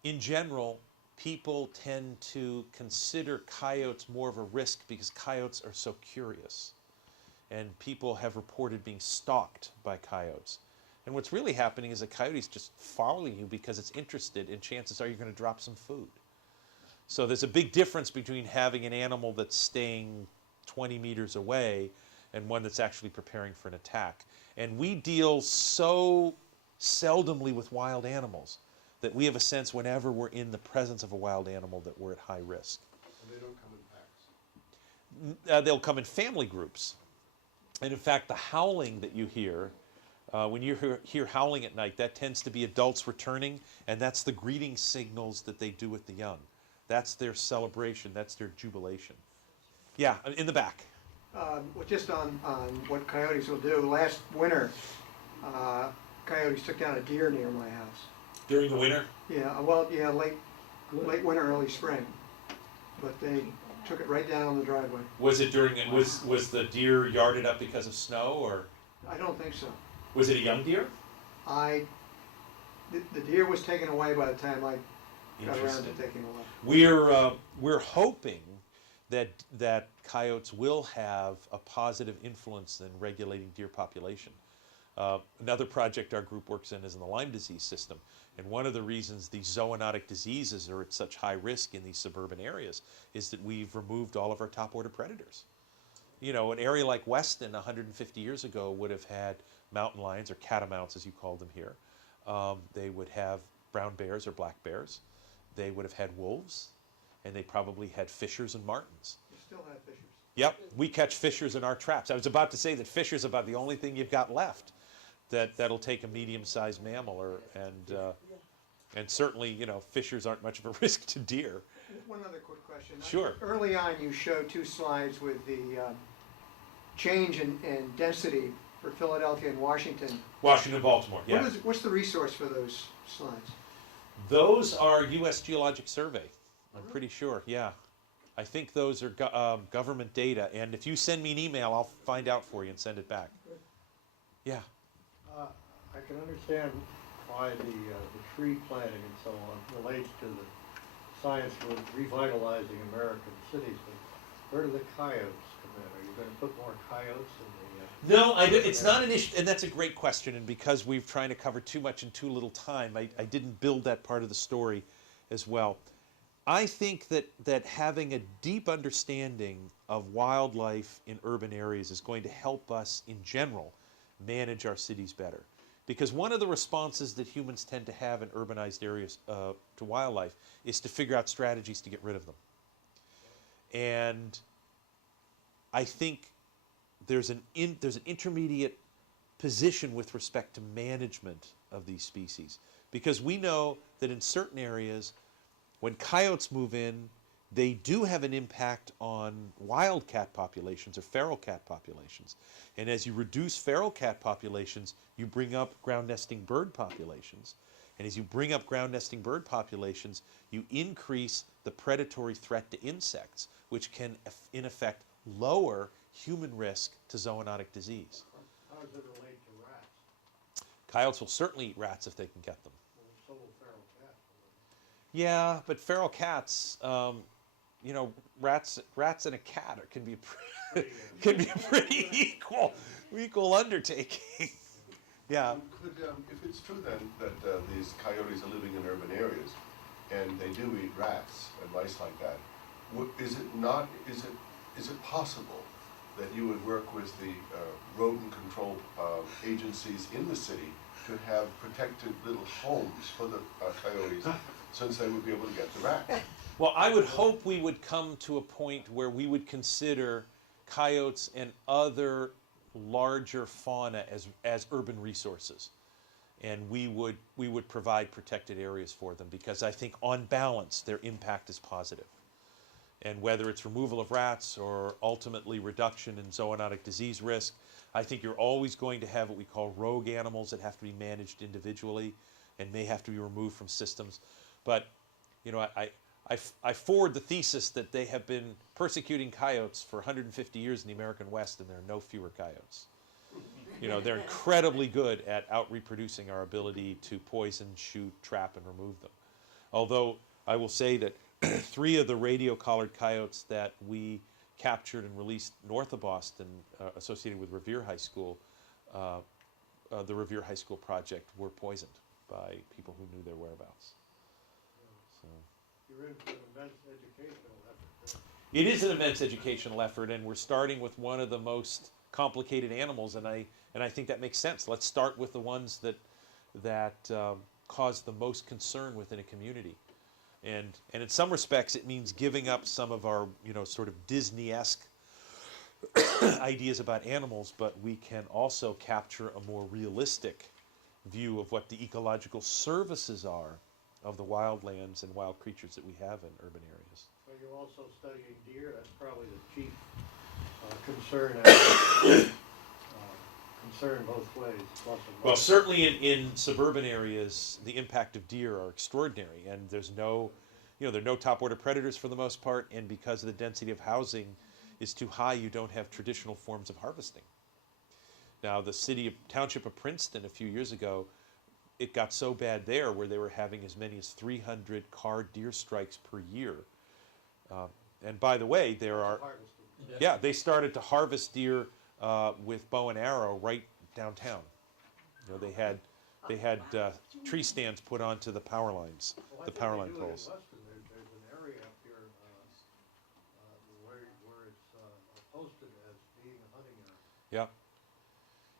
In general, people tend to consider coyotes more of a risk because coyotes are so curious. And people have reported being stalked by coyotes. And what's really happening is a coyote's just following you because it's interested, and chances are you're going to drop some food. So there's a big difference between having an animal that's staying 20 meters away and one that's actually preparing for an attack. And we deal so seldomly with wild animals that we have a sense whenever we're in the presence of a wild animal that we're at high risk. And they don't come in packs? They'll come in family groups. And in fact, the howling that you hear, when you hear howling at night, that tends to be adults returning, and that's the greeting signals that they do with the young. That's their celebration, that's their jubilation. Yeah, in the back. Well, just on what coyotes will do, last winter, coyotes took down a deer near my house. During the winter? Yeah, well, yeah, late winter, early spring. But they took it right down on the driveway. Was it during, was the deer yarded up because of snow, or? I don't think so. Was it a young deer? The deer was taken away by the time I got around to Interesting. taking away. We're hoping that coyotes will have a positive influence in regulating deer population. Another project our group works in is in the Lyme disease system. And one of the reasons these zoonotic diseases are at such high risk in these suburban areas is that we've removed all of our top order predators. You know, an area like Weston 150 years ago would have had mountain lions, or catamounts as you call them here. They would have brown bears or black bears. They would have had wolves, and they probably had fishers and martens. You still have fishers. Yep, we catch fishers in our traps. I was about to say that fishers about the only thing you've got left that'll take a medium-sized mammal, and certainly, you know, fishers aren't much of a risk to deer. One other quick question. Sure. Early on, you showed 2 slides with the change in density for Philadelphia and Washington. Washington, Baltimore, yeah. What's the resource for those slides? Those are U.S. Geologic Survey, I'm pretty sure, yeah. I think those are government data, and if you send me an email, I'll find out for you and send it back. Yeah. I can understand why the tree planting and so on relates to the science for revitalizing American cities, but where do the coyotes come in? Are you going to put more coyotes in the... No, it's not an issue, and that's a great question, and because we're trying to cover too much in too little time, I didn't build that part of the story as well. I think that having a deep understanding of wildlife in urban areas is going to help us, in general, manage our cities better. Because one of the responses that humans tend to have in urbanized areas to wildlife is to figure out strategies to get rid of them. And I think there's an intermediate position with respect to management of these species. Because we know that in certain areas, when coyotes move in, they do have an impact on wild cat populations or feral cat populations. And as you reduce feral cat populations, you bring up ground nesting bird populations. And as you bring up ground nesting bird populations, you increase the predatory threat to insects, which can, in effect, lower human risk to zoonotic disease. How does it relate to rats? Coyotes will certainly eat rats if they can get them. Well, so will feral cats. Yeah, but feral cats, you know, rats and a cat can be can be a pretty equal undertaking. Yeah. Could, if it's true then that these coyotes are living in urban areas and they do eat rats and mice like that, is it possible that you would work with the rodent control agencies in the city to have protected little homes for the coyotes, since they would be able to get the rats? Well, I would hope we would come to a point where we would consider coyotes and other larger fauna as urban resources, and we would provide protected areas for them, because I think on balance their impact is positive. And whether it's removal of rats or ultimately reduction in zoonotic disease risk, I think you're always going to have what we call rogue animals that have to be managed individually and may have to be removed from systems. But, you know, I forward the thesis that they have been persecuting coyotes for 150 years in the American West, and there are no fewer coyotes. You know, they're incredibly good at out-reproducing our ability to poison, shoot, trap, and remove them. Although I will say that 3 of the radio-collared coyotes that we captured and released north of Boston, associated with Revere High School, the Revere High School project, were poisoned by people who knew their whereabouts. So. You're in for an immense educational effort. It is an immense educational effort, and we're starting with one of the most complicated animals, and I think that makes sense. Let's start with the ones that cause the most concern within a community. And in some respects, it means giving up some of our, you know, sort of Disney-esque ideas about animals, but we can also capture a more realistic view of what the ecological services are of the wildlands and wild creatures that we have in urban areas. So you're also studying deer. That's probably the chief concern. Concern both ways. Plus and Well, minus. certainly in suburban areas, the impact of deer are extraordinary, and there's no, you know, there are no top order predators for the most part, and because of the density of housing is too high, you don't have traditional forms of harvesting. Now, the township of Princeton a few years ago, it got so bad there where they were having as many as 300 car deer strikes per year. And by the way, there are, Harvesting. yeah, they started to harvest deer with bow and arrow right downtown. You know, they had tree stands put onto the power lines, Well, I the think power they line do it in poles. Weston. There's an area up here, where it's, posted as being a hunting area. Yeah.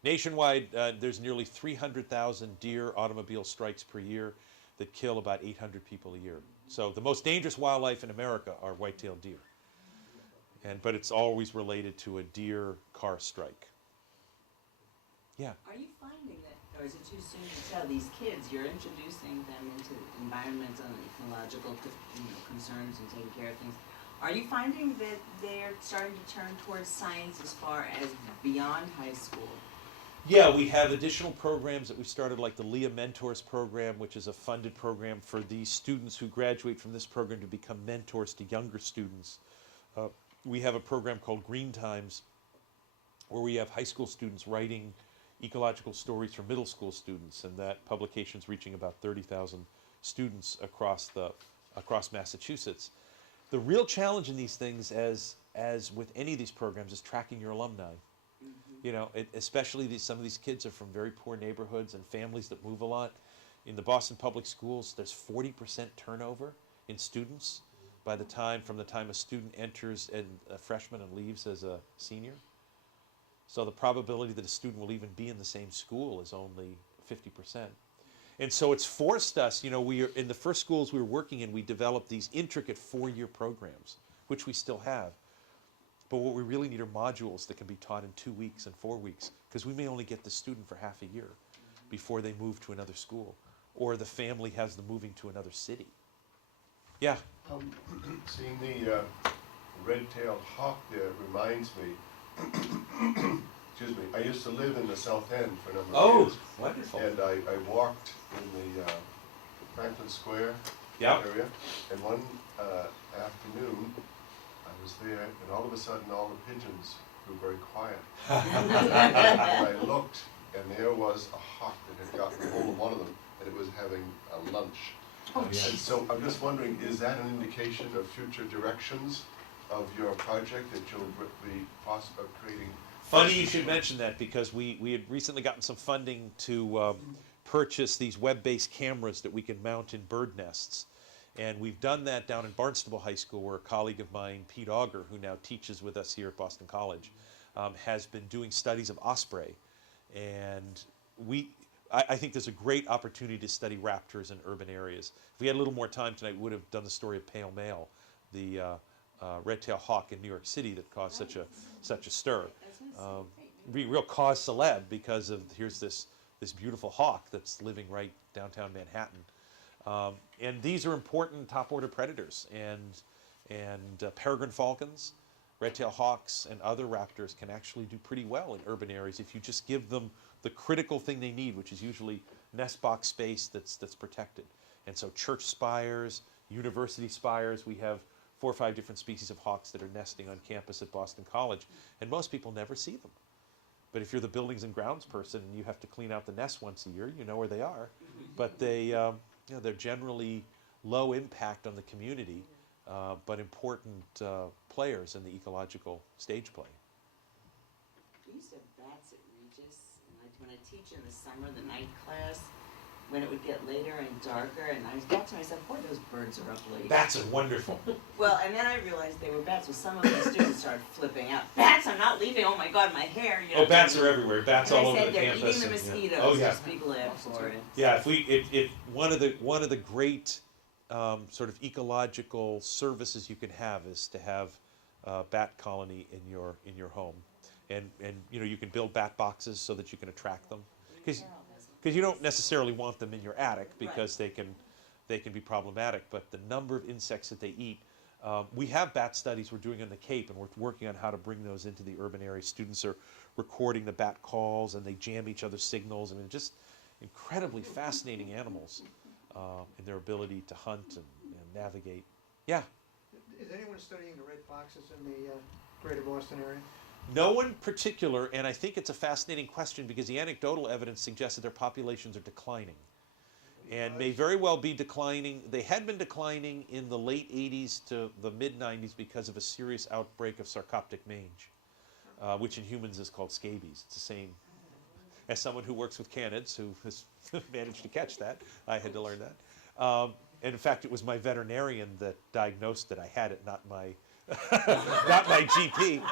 Nationwide, there's nearly 300,000 deer automobile strikes per year that kill about 800 people a year. So the most dangerous wildlife in America are white-tailed deer. But it's always related to a deer car strike. Yeah. Are you finding that, or is it too soon to tell, these kids, you're introducing them into environmental and ecological concerns and taking care of things. Are you finding that they're starting to turn towards science as far as beyond high school? Yeah, we have additional programs that we started, like the Leah Mentors program, which is a funded program for these students who graduate from this program to become mentors to younger students. We have a program called Green Times, where we have high school students writing ecological stories for middle school students, and that publication's reaching about 30,000 students across Massachusetts. The real challenge in these things, as with any of these programs, is tracking your alumni. You know, especially some of these kids are from very poor neighborhoods and families that move a lot. In the Boston Public Schools, there's 40% turnover in students from the time a student enters as a freshman and leaves as a senior. So the probability that a student will even be in the same school is only 50%. And so it's forced us, in the first schools we were working in, we developed these intricate 4-year programs, which we still have. But what we really need are modules that can be taught in 2 weeks and 4 weeks, because we may only get the student for half a year before they move to another school, or the family has them moving to another city. Yeah. Seeing the red-tailed hawk there reminds me, excuse me, I used to live in the South End for a number of years. Wonderful. And I walked in the Franklin Square Yep. area, and one afternoon, I was there, and all of a sudden, all the pigeons grew very quiet. And I looked, and there was a hawk that had gotten hold of one of them, and it was having a lunch. And so I'm just wondering, is that an indication of future directions of your project, that you'll be possible creating? Funny you should mention that, because we had recently gotten some funding to purchase these web-based cameras that we can mount in bird nests. And we've done that down in Barnstable High School, where a colleague of mine, Pete Auger, who now teaches with us here at Boston College, has been doing studies of osprey. And I think there's a great opportunity to study raptors in urban areas. If we had a little more time tonight, we would have done the story of Pale Male, the red-tailed hawk in New York City that caused such a stir. Be real cause celeb, because of here's this beautiful hawk that's living right downtown Manhattan. And these are important top-order predators, and peregrine falcons, red-tailed hawks, and other raptors can actually do pretty well in urban areas if you just give them the critical thing they need, which is usually nest box space that's protected. And so church spires, university spires, we have 4 or 5 different species of hawks that are nesting on campus at Boston College, and most people never see them. But if you're the buildings and grounds person and you have to clean out the nest once a year, you know where they are. But they're generally low impact on the community, but important players in the ecological stage play. We used to have bats at Regis, and when I teach in the summer, the night class, when it would get later and darker, and I thought to myself, boy, those birds are up late. Bats are wonderful. Well, and then I realized they were bats, so some of the students started flipping out. Bats, I'm not leaving, oh my God, my hair. Oh, bats are everywhere. Bats and all I over said, the they're campus. eating the and, mosquitoes, Oh, yeah. just people ask for it. Yeah, if one of the great sort of ecological services you can have is to have a bat colony in your home, and you can build bat boxes so that you can attract them, because you don't necessarily want them in your attic, because they can be problematic. But the number of insects that they eat, we have bat studies we're doing on the Cape, and we're working on how to bring those into the urban area. Students are recording the bat calls, and they jam each other's signals. I mean, just incredibly fascinating animals in their ability to hunt and navigate. Yeah. Is anyone studying the red foxes in the greater Boston area? No one particular, and I think it's a fascinating question because the anecdotal evidence suggests that their populations are declining. And may very well be declining. They had been declining in the late 80s to the mid 90s because of a serious outbreak of sarcoptic mange, which in humans is called scabies. It's the same. As someone who works with canids, who has managed to catch that, I had to learn that. And in fact, it was my veterinarian that diagnosed that I had it, not my, not my GP,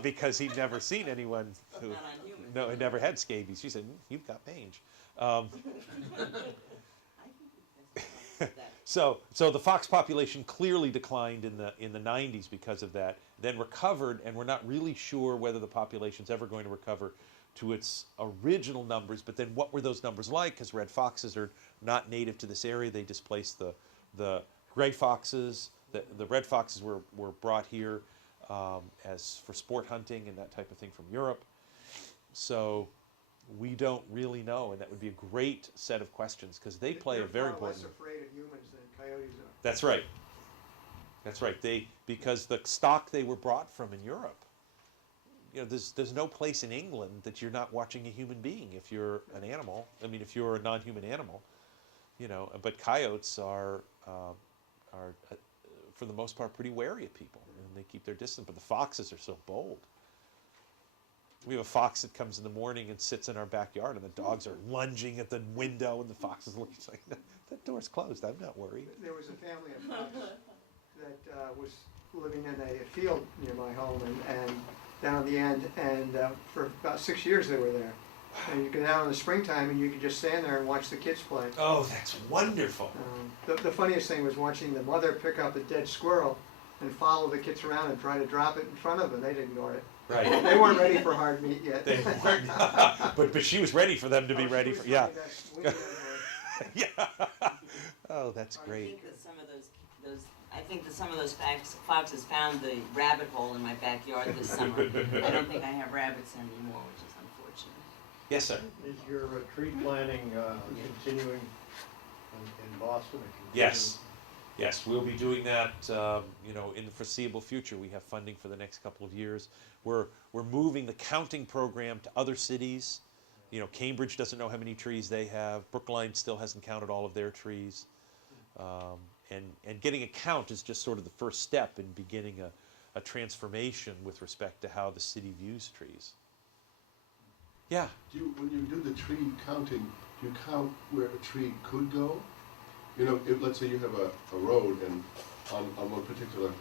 because he'd never seen anyone who, Not on humans. no, had never had scabies. She said, "You've got mange." I think that's So the fox population clearly declined in the 90s because of that, then recovered, and we're not really sure whether the population's ever going to recover to its original numbers. But then what were those numbers like? Because red foxes are not native to this area. They displaced the gray foxes. The red foxes were brought here as for sport hunting and that type of thing from Europe. So we don't really know, and that would be a great set of questions because they play a very They're far important. less afraid of humans than coyotes are. That's right. That's right. Because the stock they were brought from in Europe. You know, there's no place in England that you're not watching a human being if you're an animal. I mean, if you're a non-human animal, you know. But coyotes are for the most part pretty wary of people, and they keep their distance. But the foxes are so bold. We have a fox that comes in the morning and sits in our backyard, and the dogs are lunging at the window, and the fox is looking like, "That door's closed. I'm not worried." There was a family of foxes that was living in a field near my home and down at the end, and for about 6 years they were there. And you go down in the springtime and you could just stand there and watch the kids play. Oh, that's wonderful. The funniest thing was watching the mother pick up a dead squirrel and follow the kids around and try to drop it in front of them. They'd ignore it. Right. They weren't ready for hard meat yet. They weren't. but she was ready for them to be ready for. Yeah. Yeah. Oh, that's great. I think that some of those foxes found the rabbit hole in my backyard this summer. I don't think I have rabbits anymore, which is unfortunate. Yes, sir. Is your tree planting continuing in Boston? Yes. Yes, we'll be doing that. In the foreseeable future. We have funding for the next couple of years. We're moving the counting program to other cities. You know, Cambridge doesn't know how many trees they have. Brookline still hasn't counted all of their trees. And getting a count is just sort of the first step in beginning a transformation with respect to how the city views trees. Yeah. When you do the tree counting, do you count where a tree could go? You know, if let's say you have a road, and on one particular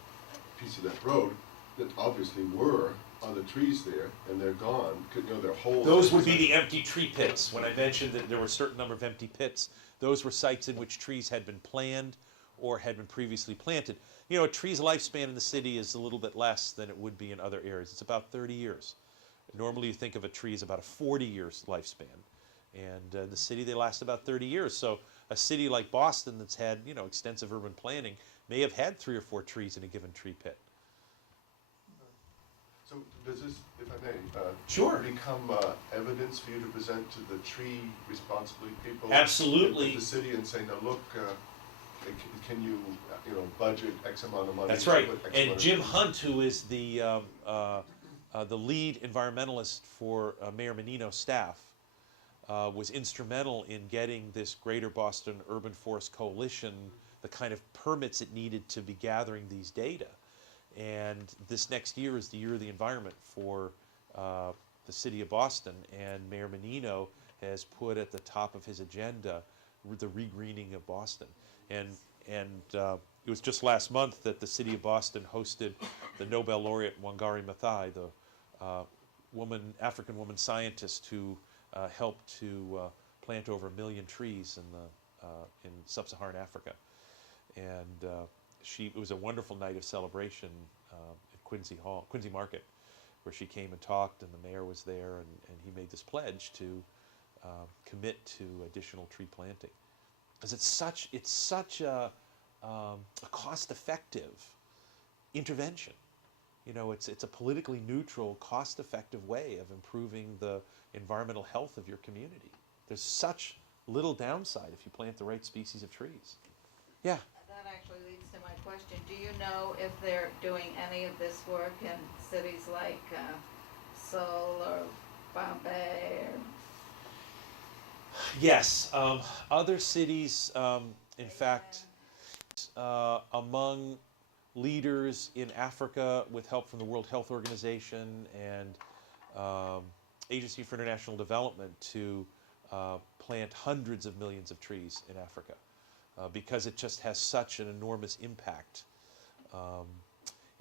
piece of that road, that obviously were other trees there, and they're gone. They're whole. Those would be the empty tree pits. When I mentioned that there were a certain number of empty pits, those were sites in which trees had been planned or had been previously planted. You know, a tree's lifespan in the city is a little bit less than it would be in other areas. It's about 30 years. Normally you think of a tree as about a 40 years lifespan. And in the city they last about 30 years. So a city like Boston that's had, extensive urban planning may have had 3 or 4 trees in a given tree pit. So does this, if I may, Sure. become evidence for you to present to the tree responsibility people? Absolutely. In the city and say, now look, can you, budget X amount of money? That's right. X amount And of Jim money? Hunt, who is the lead environmentalist for Mayor Menino's staff, was instrumental in getting this Greater Boston Urban Forest Coalition the kind of permits it needed to be gathering these data. And this next year is the year of the environment for the city of Boston, and Mayor Menino has put at the top of his agenda the regreening of Boston. And it was just last month that the city of Boston hosted the Nobel laureate Wangari Maathai, the African woman scientist who helped to plant over 1 million trees in sub-Saharan Africa. And it was a wonderful night of celebration at Quincy Market, where she came and talked, and the mayor was there, and he made this pledge to commit to additional tree planting, because it's such a cost-effective intervention. It's a politically neutral, cost-effective way of improving the environmental health of your community. There's such little downside if you plant the right species of trees. Yeah. That actually leads to my question. Do you know if they're doing any of this work in cities like Brussels or Bombay or? Yes, other cities, in fact, among leaders in Africa with help from the World Health Organization and Agency for International Development to plant hundreds of millions of trees in Africa because it just has such an enormous impact.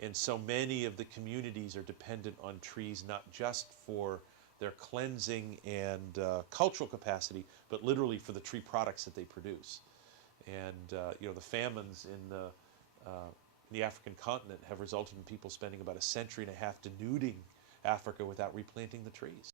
And so many of the communities are dependent on trees not just for their cleansing and cultural capacity, but literally for the tree products that they produce. And you know, the famines in the African continent have resulted in people spending about a century and a half denuding Africa without replanting the trees.